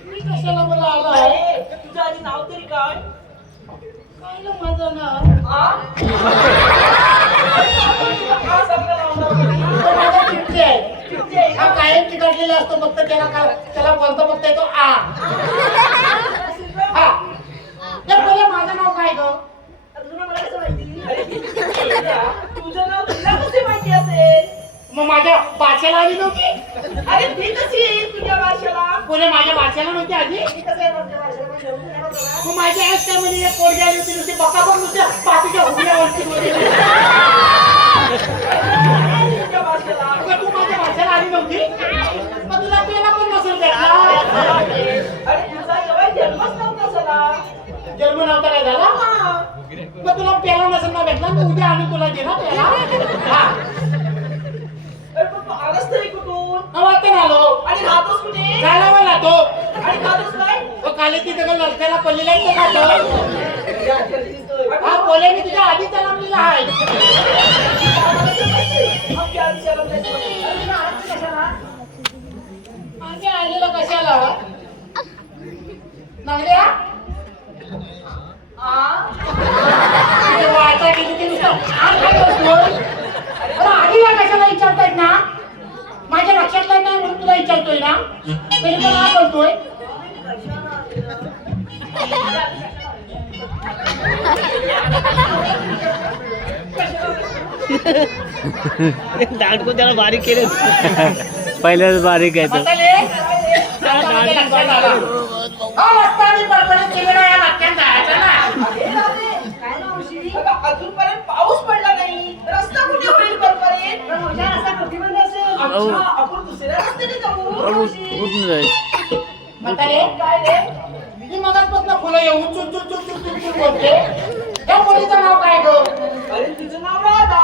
मी कशाला मला आला आहे? अरे, तुझं आधी नाव तरी काय काय ना माझं नाव? आ? हा, सगळं नाव नाव. तो माझा चिमटे आहे. चिमटे आहे हा का? कायम चिकटलेला असतो फक्त त्याला बोलता फक्त येतो आ. हा ते बोले माझं नाव काय ग? तुला मला कसं माहिती? अरे, विद्या, तुझं नाव तुला कसे माहिती असेल मग माझ्या भाषेला आली नव्हती? अरे ती कशी येईल तुझ्या भाषेला बोले माझ्या भाषेला नव्हती आधी? ती कसं येणार तुझ्या भाषेला म्हणजे एवढं येणार तुला? मग माझ्या आज काय म्हणे एक पोरगी आली होती नुसती बकाबक नुसत्या पाठीच्या हुबऱ्यावरती बोलली. तुझ्या भाषेला मग तू माझ्या भाषेला आली नव्हती? मग तुला पेला पण नसेल भेटला. अरे तुझा जेव्हा जन्मच नव्हता झाला जन्म नव्हता काय झाला? मग तुला पेला नसेल ना भेटला तर उद्या आम्ही तुला दे ना पेला. हा अरे पण तू आलास तरी कुठून वाटतं आलो आणि राहतोस कुठे झाला मला तो आणि खातोस आले की सगळं लक्षाला पडलेला आहे ते खातं. हा बोले मी तुझ्या आधी जन्मलेला आहे. आधी आलेलं कशाला नांगड्या वाचा किती ते नुसतं आधीला कशाला विचारतायत ना माझ्या लक्षात नाही म्हणून तुला विचारतोय ना तरी पण हा बोलतोय दांड को त्याला बारीक केलं पहिल्याच बारीक आहे तो बताले हा रस्ता मी परपणे केलेला या वाक्यात जायचा ना अजूनपर्यंत पाऊस पडला नाही रस्ता कुठे होईल परपर्यंत रस्ता प्रतिबंध असेल आपण दुसऱ्या रस्त्याने जाऊ कुठून जाईल बताले काय रे मी मगाचपासून फुलं येऊन चुन चुन चुन चुन चुन चुन बोलते त्या मुलीचं नाव काय ग अरे तुझं नाव राधा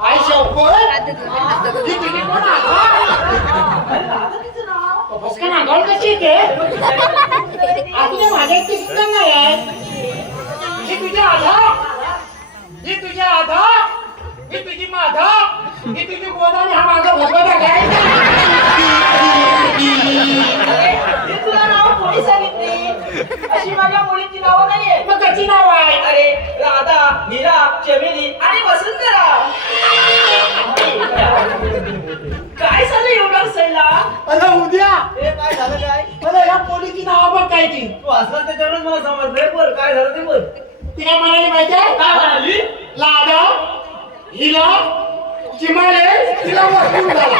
आय शौकत ही तिने कोण आला अरे राधा तिचं नाव बसका नागावून कशी येते आता माझ्या इतकी सुद्धा नाही आहे ही तुझ्या आधा ही तुझ्या आधा ही तुझी माधा ही तुझी गोदानी हा माझा भगवता काय हे तुला नाव कोणी सांगितली अशी माझ्या मुलीची नावं नाहीये मग कशी नाव आहे अरे राधा मीरा चमेली आणि वसंतराव काय झालं एवढा सैला अरे उद्या हे काय झालं काय अरे या पोलीची नाव बघ काय ती तू असला त्याच्यावरच मला समजलंय बोल काय झालं ते बोल ती काय म्हणाली माहितीये काय म्हणाली लादा हिला चिमाले तिला वरती उडाला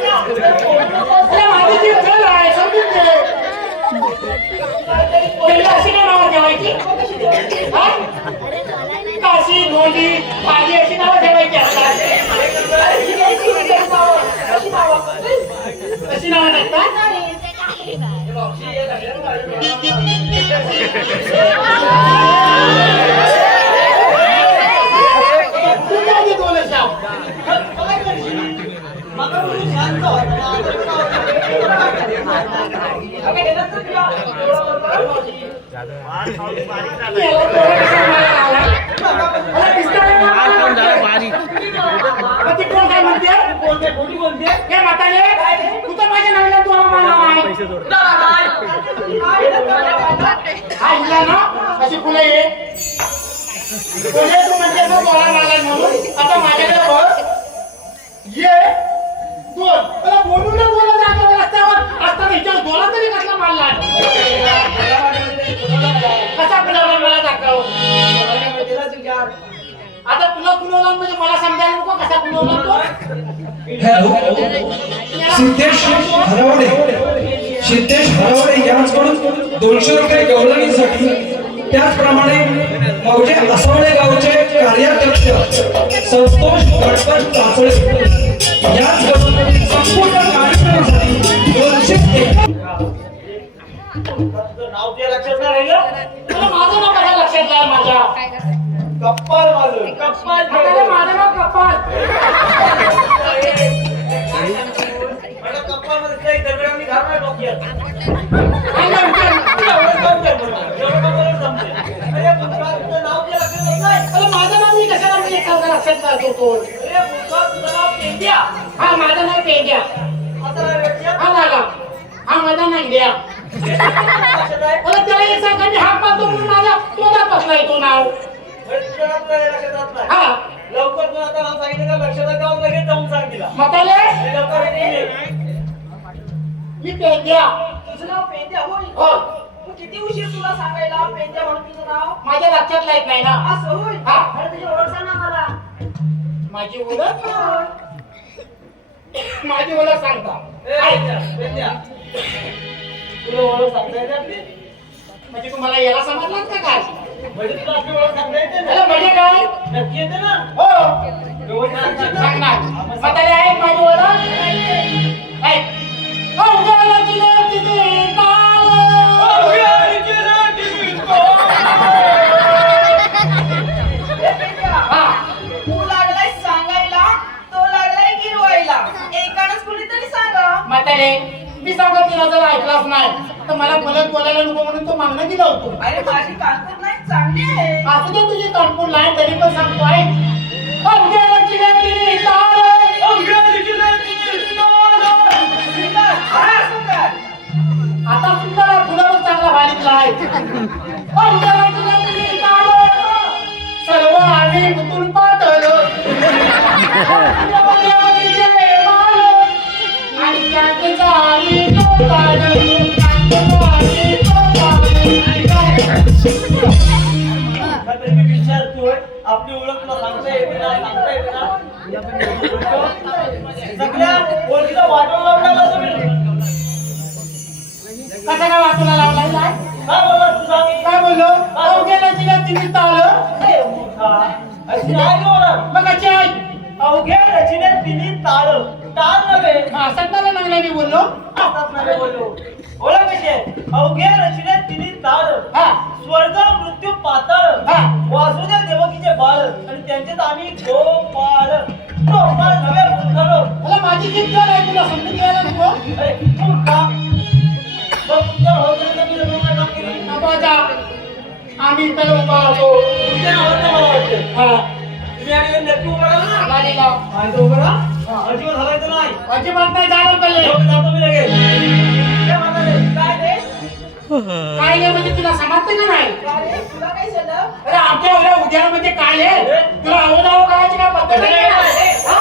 अरे माझी जीव चल आहे समजून घे पहिला अशी काय नावं ठेवायची हा? काशी धोंडी भाजी अशी नावं ठेवायची असतात अशी नावं टाकतात तू काय ते बोलत जाऊ मग म्हणून शांत बारीक काय म्हणते हे म्हातारे तू तर माझ्या नवऱ्याला तू अवमान हा हिला ना अशी फुलं ये तू म्हणजे ना तोळा मागाय म्हणून आता माझ्याकडे बघ ये बोल मला बोलून ना बोला जातो रस्त्यावर असताना हिच्यावर बोला तरी कसला मारला कसा फिरवला मला दाखव आता तुला कुणवला म्हणजे मला समजायला नको कसा कुणवला तो हॅलो सिद्धेश हरवडे यांच्याकडून 200 रुपये गवळणीसाठी त्याचप्रमाणे मौजे असवडे गावचे कार्याध्यक्ष संतोष गणपत चाचळे यांच्याकडून संपूर्ण कार्यक्रमासाठी 201 नाव ते लक्षात नाही राहिलं तुला माझं नाव कसं लक्षात राहील माझ्या कप्पाल माझं कप्पाल आता माझं नाव कपाल मला कप्पाल मध्ये काही दगड मी घालणार डोक्यात काय म्हणते? अरे तुझं नाव ते लक्षात नाही अरे माझं नाव मी कशाला मी एखादा लक्षात राहतो तो अरे तुझं नाव पेंड्या हा माझं नाव पेंड्या आता नाही लक्षात हा मला हा माझा नंद्या लक्षात आहे अरे त्याला एक सांगा मी हा पाहतो म्हणून माझा तोंडात बसलाय तो नाव अरे तुझं नाव तुला लक्षात राहत नाही हा लवकर तू आता नाव सांगितलं का लक्षात जाऊन लगेच जाऊन सांग तिला मताले आणि लवकर ये. मी पेंड्या तुझं नाव पेंड्या होय हो मग किती उशीर तुला सांगायला पेंड्या म्हणून तुझं नाव माझ्या लक्षात लाईत नाही ना असं होय हा. अरे तुझी ओळख सांग ना मला माझी ओळख माझी ओळख सांगता पेंड्या तुला ओळख सांगता येते आपली म्हणजे तुम्हाला याला समजलं का काय म्हणजे तुला आपली ओळख सांगता येते ना अरे म्हणजे काय नक्की येते ना हो व्यवस्थित सांगणार म्हातारे आहे माझी ओळख ऐक अंगालाची लेकीने काल. हा तू लागलाय सांगायला तो लागलाय गिरवायला एकानच कुणीतरी सांगा म्हातारे वाटले मी सांगत तिला जर ऐकलाच नाही तर मला परत बोलायला नको म्हणून तो मागणं दिला होतो. अरे माझी कानपूर नाही चांगली आहे. असू दे तुझी कानपूर लाईन तरी पण सांगतो आहे आता सुद्धा फुलावर चांगला भारीतला आहे सर्व आम्ही मुतून पातळलो आणि त्याचा आम्ही तो काढलो. काहीतरी मी विचारतोय आपली ओळख तुला सांगता येते ना सगळ्या ओळखीचा वाटून लावला तुम्ही कसा काय वाटूला लावलाय काय बोलला तुझा काय बोललो अवघ्या जिल्ह्यात तिने आलं अशी नाही बोलत मग कशी आहे अवघ्या रचनेत तिने टाळ नव्हे सत्ताला लागला मी बोललो हातात नव्हे बोललो ओळख कशी आहे अवघ्या रचनेत तिने टाळ हा स्वर्ग मृत्यू पाताळ हा. वासुदेव देवकीचे बाळ आणि त्यांच्यात आम्ही गोपाळ गोपाळ नव्हे मूर्खालो. मला माझी जीभ काय आहे तुला समजून घ्यायला नको अरे मूर्खा बघ तुमच्या भाऊजाईला मी लग्न नाही काम केली. बाबा आम्ही इथे उभा होतो तुमच्या नावाचं मला वाटतं हा तुम्ही आणि नक्की उभं राहा ना लागेला माहिती उभं राहा अजिबात हलायचं नाही अजिबात नाही जाणव पडले जातो मी लगेच काय म्हातारे, काय ते काय नाही म्हणजे तुला समजते का नाही तुला काय झालं अरे आमच्या एवढ्या उद्यान म्हणजे काय आहे तुला आवाज करायची काय पद्धत आहे का? हा?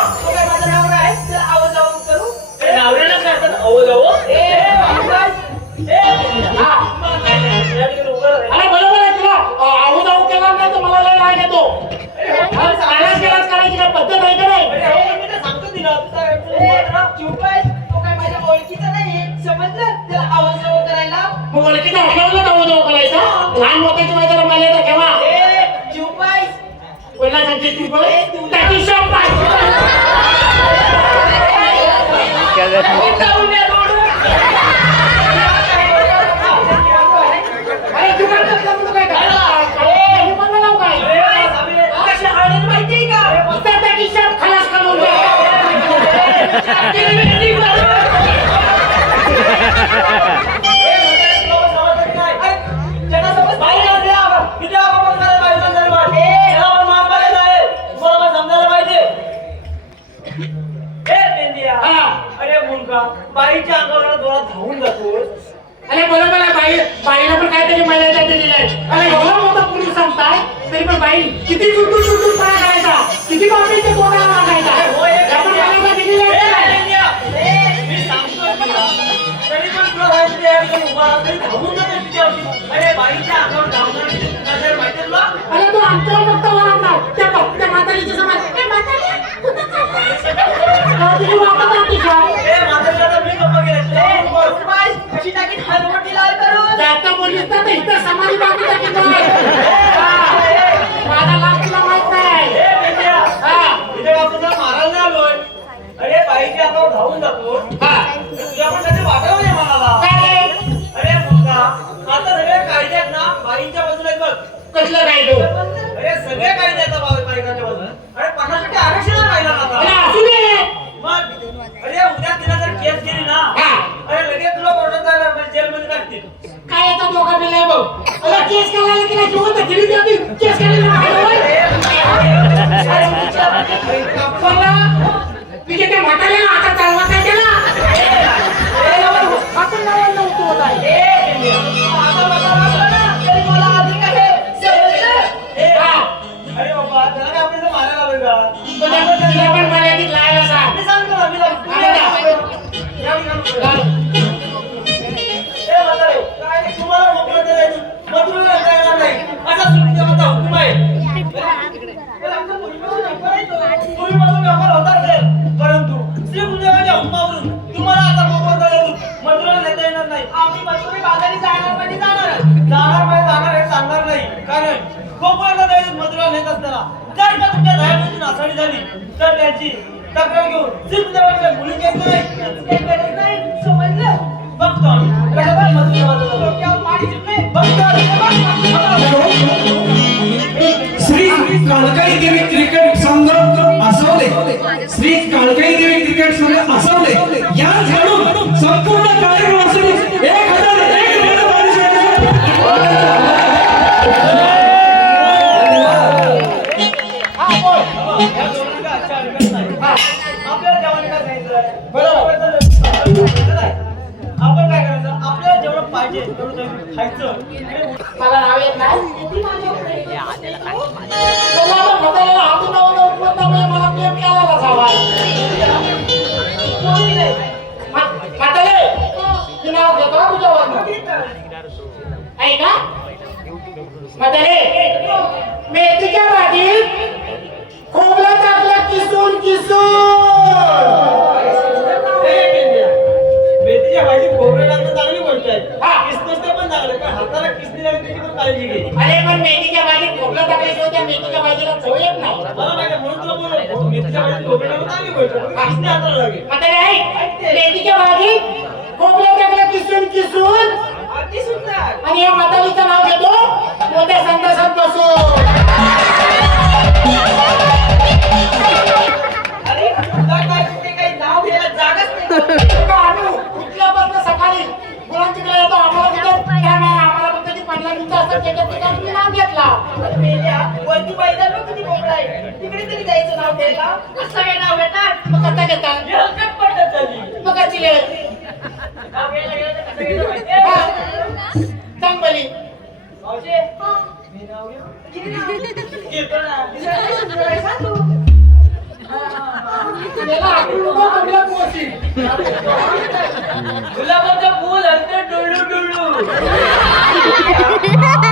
माझं नाव काय तुला आवाज करू नावऱ्याला करतात आवाज हा. अरे बरोबर आहे तुला आवाज केला नाही तर मला लय राग येतो आवाज केलाच करायची काय पद्धत आहे का नाही सांगतो तिला मग ओळखीचा हटवलं का आवाज करायचा लहान मोठ्याची मैदान मला येतं केव्हा कोणाला सांगते तू बघ त्याची शाबास. अरे तू काय करतो म्हणून काय करतो? मला नाव काय? तर त्याची शाब खलास करून दे. बाईच्या अंगावर जोरात धावून जातोस अरे बरोबर आहे बाईला पण काहीतरी महिला दिलेलं आहे. अरे एवढा मोठा पुरुष सांगताय तरी पण बाई किती चुटू चुटू पाय करायचा किती बाबीचे कोणाला मागायचा आपण बाईला दिलेलं आहे का नाही? मी सांगतोय तुला तरी पण तुला माहिती आहे की उभा तरी धावून जाते तुझ्यावरती अरे बाईच्या अंगावर धावणार नजर माहिती तुला अरे तू आमच्यावर फक्त वळवणार त्या म्हातारीच्या समाज ए म्हातारी तुझी वाटत राहते का? ए म्हातारीला तर मी गप्पा केले कशी टाकीत हलवटी लाल करून जास्त बोललीस तर इथं समाधी बाकी टाकी माझा लाभ तुला माहित नाही ए बेट्या हा इथे आपण मारायला नाही आलोय अरे बाईच्या अंगावर धावून जातो हा तुझ्या पण त्याचे वाटावं नाही म्हणाला काय अरे मुलगा आता सगळे कायदे आहेत ना बाईंच्या बाजूला आहेत बघ कसलं काय तू अरे सगळे कायदे आहेत बाईकांच्या बाजूला अरे 50% आरक्षण राहिला ना अरे आता असू दे मग अरे उद्या तिला जर केस केली ना हा. अरे लगेच तुला कोर्टात जायला जेलमध्ये टाकतील काय येतं दोघा बिल्ला बघ अरे केस करायला तिला जिवंत दिली जाते केस करायला तुझे त्या म्हाताऱ्याला आता चालवा काय केला आपण नावाला नव्हतो होत आहे हा. अरे बाबा त्याला काय आपण मारायला आलोय का तुला पण मर्यादित लावायला सांग मी सांगतो ना मी सांगतो काय तुम्हाला मोकळं करायचं मधुराला करणार नाही असा सुट्टीचा माझा हुकूम आहे पूर्वीपासून व्यापार होता असेल परंतु श्री गुंजाच्या हुकमावरून तुम्हाला आता मोकळं करायचं मधुराला नेता येणार नाही आम्ही मधुरी बाजारी जाणार म्हणजे जाणार हे सांगणार नाही कारण गोकुळाला जायचं मधुराला नेत असताना जर का तुमच्या दह्याची नासाडी झाली तर त्याची तक्रार घेऊन श्री गुंजाच्या मुली घ्यायचं नाही समजलं बघतो आम्ही कशाला मधुरी बाजाराला बघतो श्री काळकाई देवी क्रिकेट संघ असवले श्री काळकाई देवी क्रिकेट संघ असवले या खेळून पाहिजे तर खायचं आणि मला नाव येत नाही तुला आता म्हाताऱ्याला हातून नाव लावून बोलता म्हणजे मला प्रेम करायला हवा म्हातारे तू नाव घेतो का तुझ्यावर ऐका म्हातारे मेथीच्या भाजीत खोबरं टाकलं किसून मेथीच्या भाजी खोबरं टाकणं चांगली गोष्ट आहे हा. किसणं पण चांगलं पण हाताला किसणी लागली त्याची पण काळजी घे अरे पण मेथीच्या भाजीत खोबरं टाकल्याशिवाय त्या मेथीच्या भाजीला चव येत नाही मला माहिती आहे, म्हणून तुला बोललो मेथीच्या भाजीत खोबरं टाकणं चांगली गोष्ट आहे पण किसणी हाताला लागेल म्हातारे ऐक मेथीच्या भाजीत खोबरं टाकलं किसून अति सुंदर आणि या म्हातारीचं नाव घेतो मोठ्या संडासात बसून अरे तुला काय कुठे काही नाव घ्यायला जागाच नाही आणू उठल्यापासून सकाळी मुलांच्याकडे येतो आम्हाला कुठे काय नाही आम्हाला फक्त ती 15 मिनिटं असतात त्याच्यात ते काय तुम्ही नाव घेतला मेल्या वरती मैदान किती मोकळा आहे तिकडे तरी जायचं नाव घ्यायला कसं काय नाव घेतात मग कसा घेता हलकट पडत झाली मग कशी ले नाव घ्यायला गेलं तर कसं घ्यायचं माहितीये? चांगली मावशी, मी नाव घेऊ? किती नाव? घेतो ना. दिसायला सुंदर आहे सांग तू. त्याला आठवून नको कमला पोहोची गुलाबाचं फूल हलते डुळू डुळू.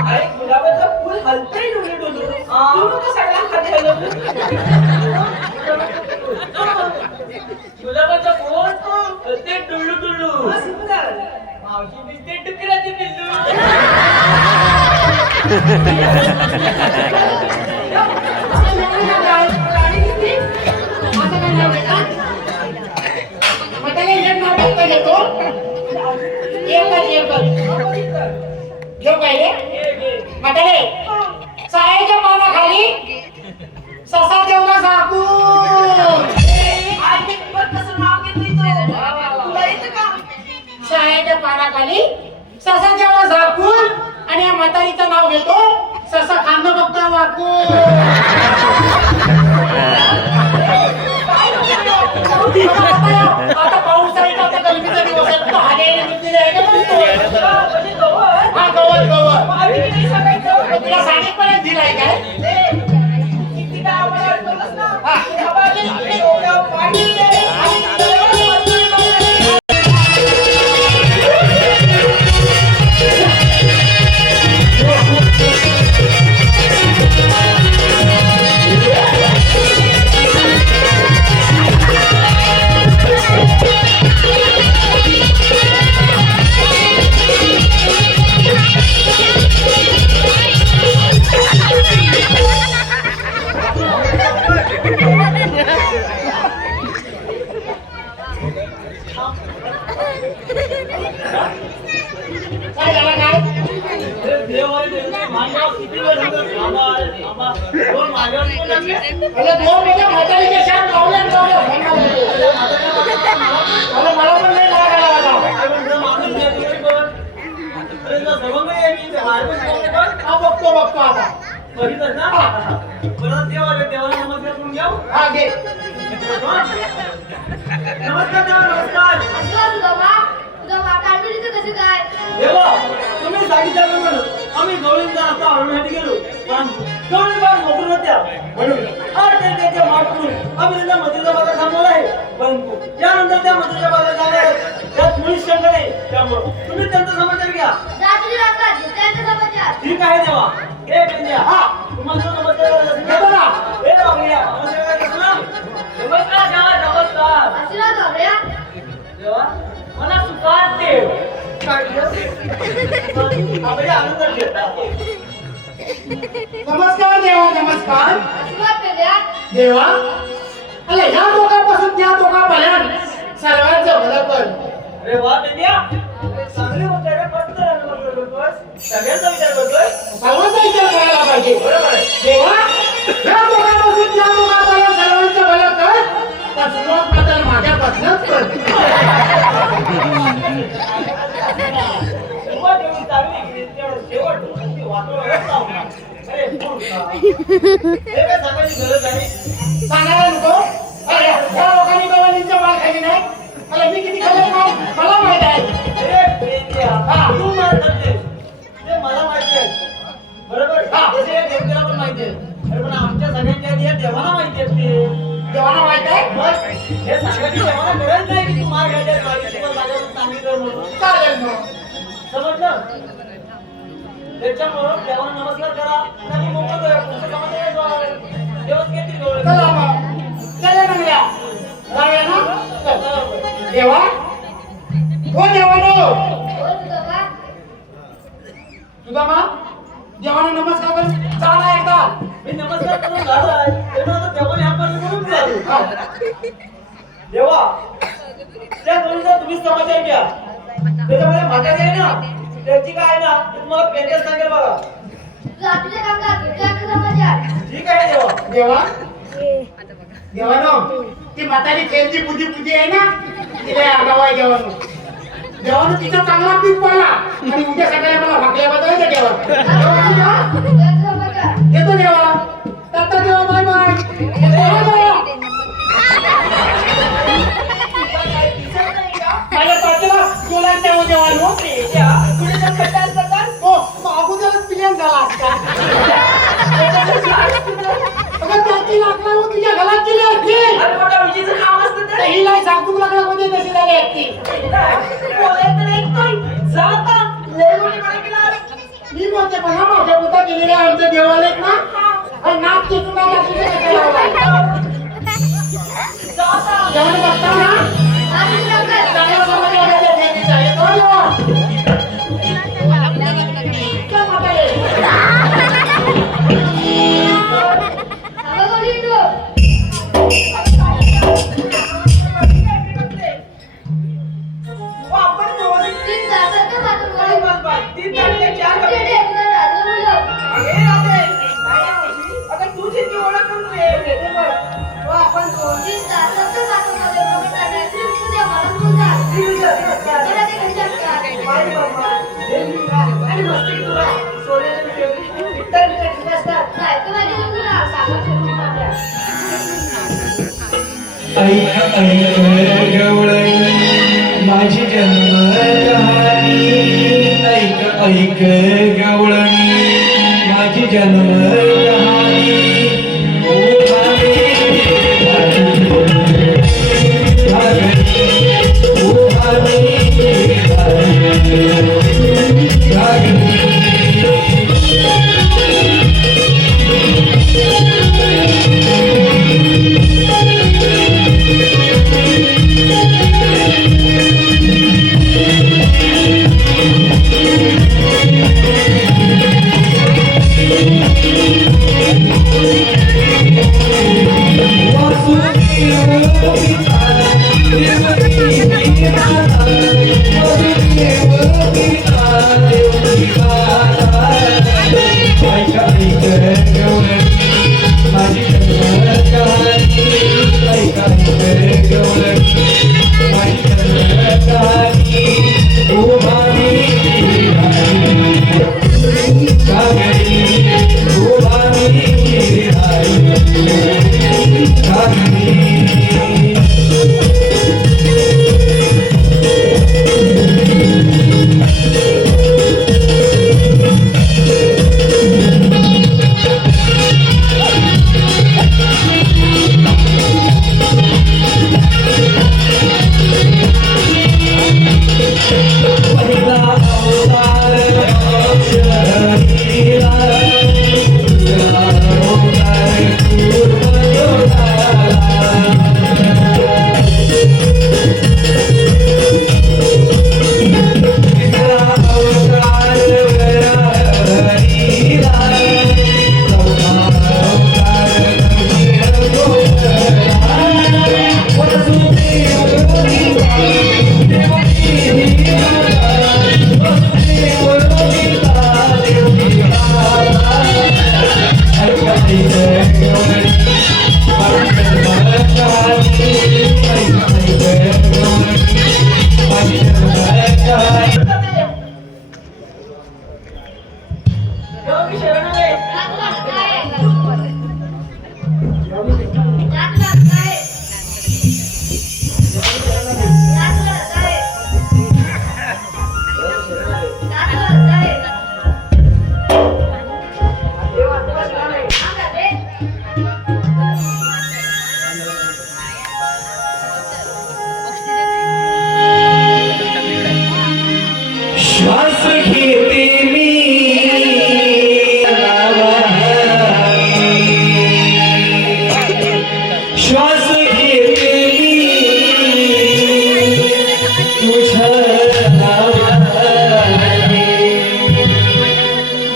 अरे गुलाबाचं फूल हलतंय डुळू डुळू. तू नको सगळा खाली हलवू. गुलाबाचं फूल हलते डुळू डुळू. मावशी दिसते डुकराची पिल्लू. म्हातारे एक नाटक काय घेतो एकच घेऊ काय रे म्हातारे चायच्या पानाखाली ससा जेवला झाकून चायच्या पानाखाली ससा जेवला झाकून आणि या म्हातारीचं नाव घेतो ससा खाणं बघतो वाकून आता पाऊस आहे आता गलबीचा दिवस आहे तो हाडे मिळते आहे का म्हणतो हा गवत गवत तुला साडीपर्यंत दिलाय काय काय झालं काय अरे दोन मिनिटं म्हातारीच्या शांत लावल्या मला पण नाही लागायला हा बघतो आता देवाला नमस्कार करून घेऊ हा घे नमस्कार देवा नमस्कार तुझा माता आठवली तर कसं काय देवा तुम्ही सांगितल्याप्रमाणे आम्ही गवळींचा रस्ता हरवण्यासाठी गेलो पण गवळी बाग मोकळी होत्या म्हणून त्याच्या माठ करून आम्ही त्यांच्या मंदिराचा बाजार थांबवला आहे परंतु त्यानंतर त्या मंदिराच्या बाजार झाल्या त्यात मुळीच शंका नाही त्यामुळे तुम्ही त्यांचा समाचार घ्या जा तुझी रंगात त्यांचा समाचार ठीक आहे देवा हे पेंड्या हा तुम्हाला जो नमस्कार करायचा असेल घेतो ना हे बाबूया नमस्कार करायचा ना नमस्कार देवा नमस्कार आशीर्वाद बाबऱ्या देवा मला सुखात देव आपल्या आनंदात घेतात नमस्कार देवा नमस्कार आशीर्वाद पेल्या देवा अरे ह्या दोघांपासून त्या दोघांपर्यंत सर्वांचं भलं कर अरे वा पेंड्या चांगले होते रे मस्त नमस्कार करतोस सगळ्यांचा विचार करतोय सर्वांचा विचार करायला पाहिजे बरोबर आहे देवा ह्या दोघांपासून त्या दोघांपर्यंत सर्वांचं भलं कर पण सुरुवात मात्र माझ्यापासूनच कर सुरुवात एवढी चांगली केली, तेवढं शेवट ती वातावरण लावणार. अरे, मूर्खा. हे काय सांगायची गरज आहे? सांगायला नको अरे या लोकांनी गवळींच्या माल खाली नाही अरे मी किती खाल्ले नाही मला माहित आहे अरे, पेंड्या, हा. तू व्यवहार करते ते मला माहिती आहे. बरोबर हा. जसे या देवतेला पण माहिती आहे. अरे पण आमच्या सगळ्यांच्या आधी या देवाला माहिती आहे ते. देवाला माहित आहे मग हे सांगायची देवाला गरज नाही की तू मार घ्यायच्या बाजूची पण माझ्याकडून सांगितलं म्हणून. चालेल मग समजलं? त्याच्यामुळं देवाला नमस्कार करा आणि मोकळं करा. तुमचं समाधान आहे बा. देवच घेतील डोळे. चला मग चला मंगल्या जाऊया ना चल. देवा हो देवानो बोल तुझं बा. तुझा मा देवाला नमस्कार कर चाला एकदा मी नमस्कार करून झालाय तेव्हा आता देवाने आपण करून चालू. देवा त्या मुलीचा तुम्ही समाचार घ्या. त्याच्यामध्ये म्हातारी आहे ना त्याची काय आहे ना ते तुम्हाला पेंटर सांगेल बघा. तुझं आधीचं काम कर. तुझ्या आता समाचार. ठीक आहे देवा. देवा देवानो ती म्हातारी खेळची बुद्धी आहे ना तिला आगाव आहे देवानो. देवानं तिचा चांगला पीक पडला आणि उद्या सकाळी मला भाकऱ्या बदलायच्या देवा. तुझ्या समाचार. येतो देवा आता देवा बाय बाय माझ्या पाठीला डोळ्यात देऊ देवानो. हो मग अगोदरच प्लेन झाला असता. अगं त्याची लाकडं हो तुझ्या घरात गेली असती. अरे मोठ्या विजेचं काम असतं तर हिला सांगतो लाकडं मध्ये कशी झाली असती. मी बोलते पण हा माझ्या पुता गेलेले आमच्या देवाला ना हा नाक टिकून देवाने बघता ना आधीचं काम कर. चांगला समाज वाटायचा देवीचा. येतो देवा. चल म्हातारे. थांबा बोली तू. तीन तासाचं माझं बोल. तीन तारखेला चार ते कपडे. दे, तुला रात्र बोलव. अरे राधे. अगं तू जितकी ओळख करून दे. हो, आपण दोन. तीन तासाचं माझं बोल. मग काय तू तुझ्या मला बोलता. मला ते घरी जातात. बाई बाबा. आणि मस्त की तुला सोन्याची ठेवली. पित्तळ ठेवली असतात. नाही तर माझ्या तुला साखर ठेवून टाकल्या. ऐक ऐक गवळणी माझी जन्म कहाणी. ऐक ऐक गवळणी माझी जन्म कहाणी. ओ भावे भागणी, ओ भावे भागणी. Thank you.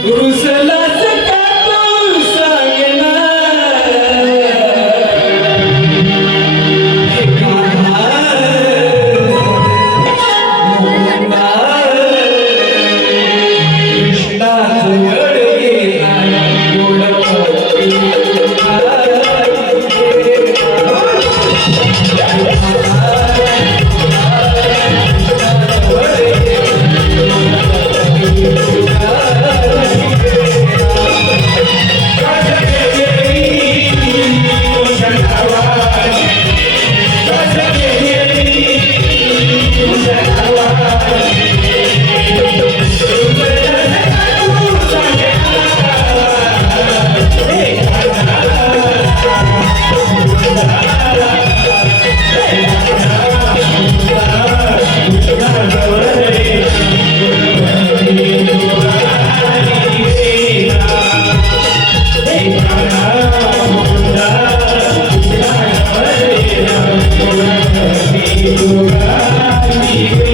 रुसलास का तू सांगना Hey,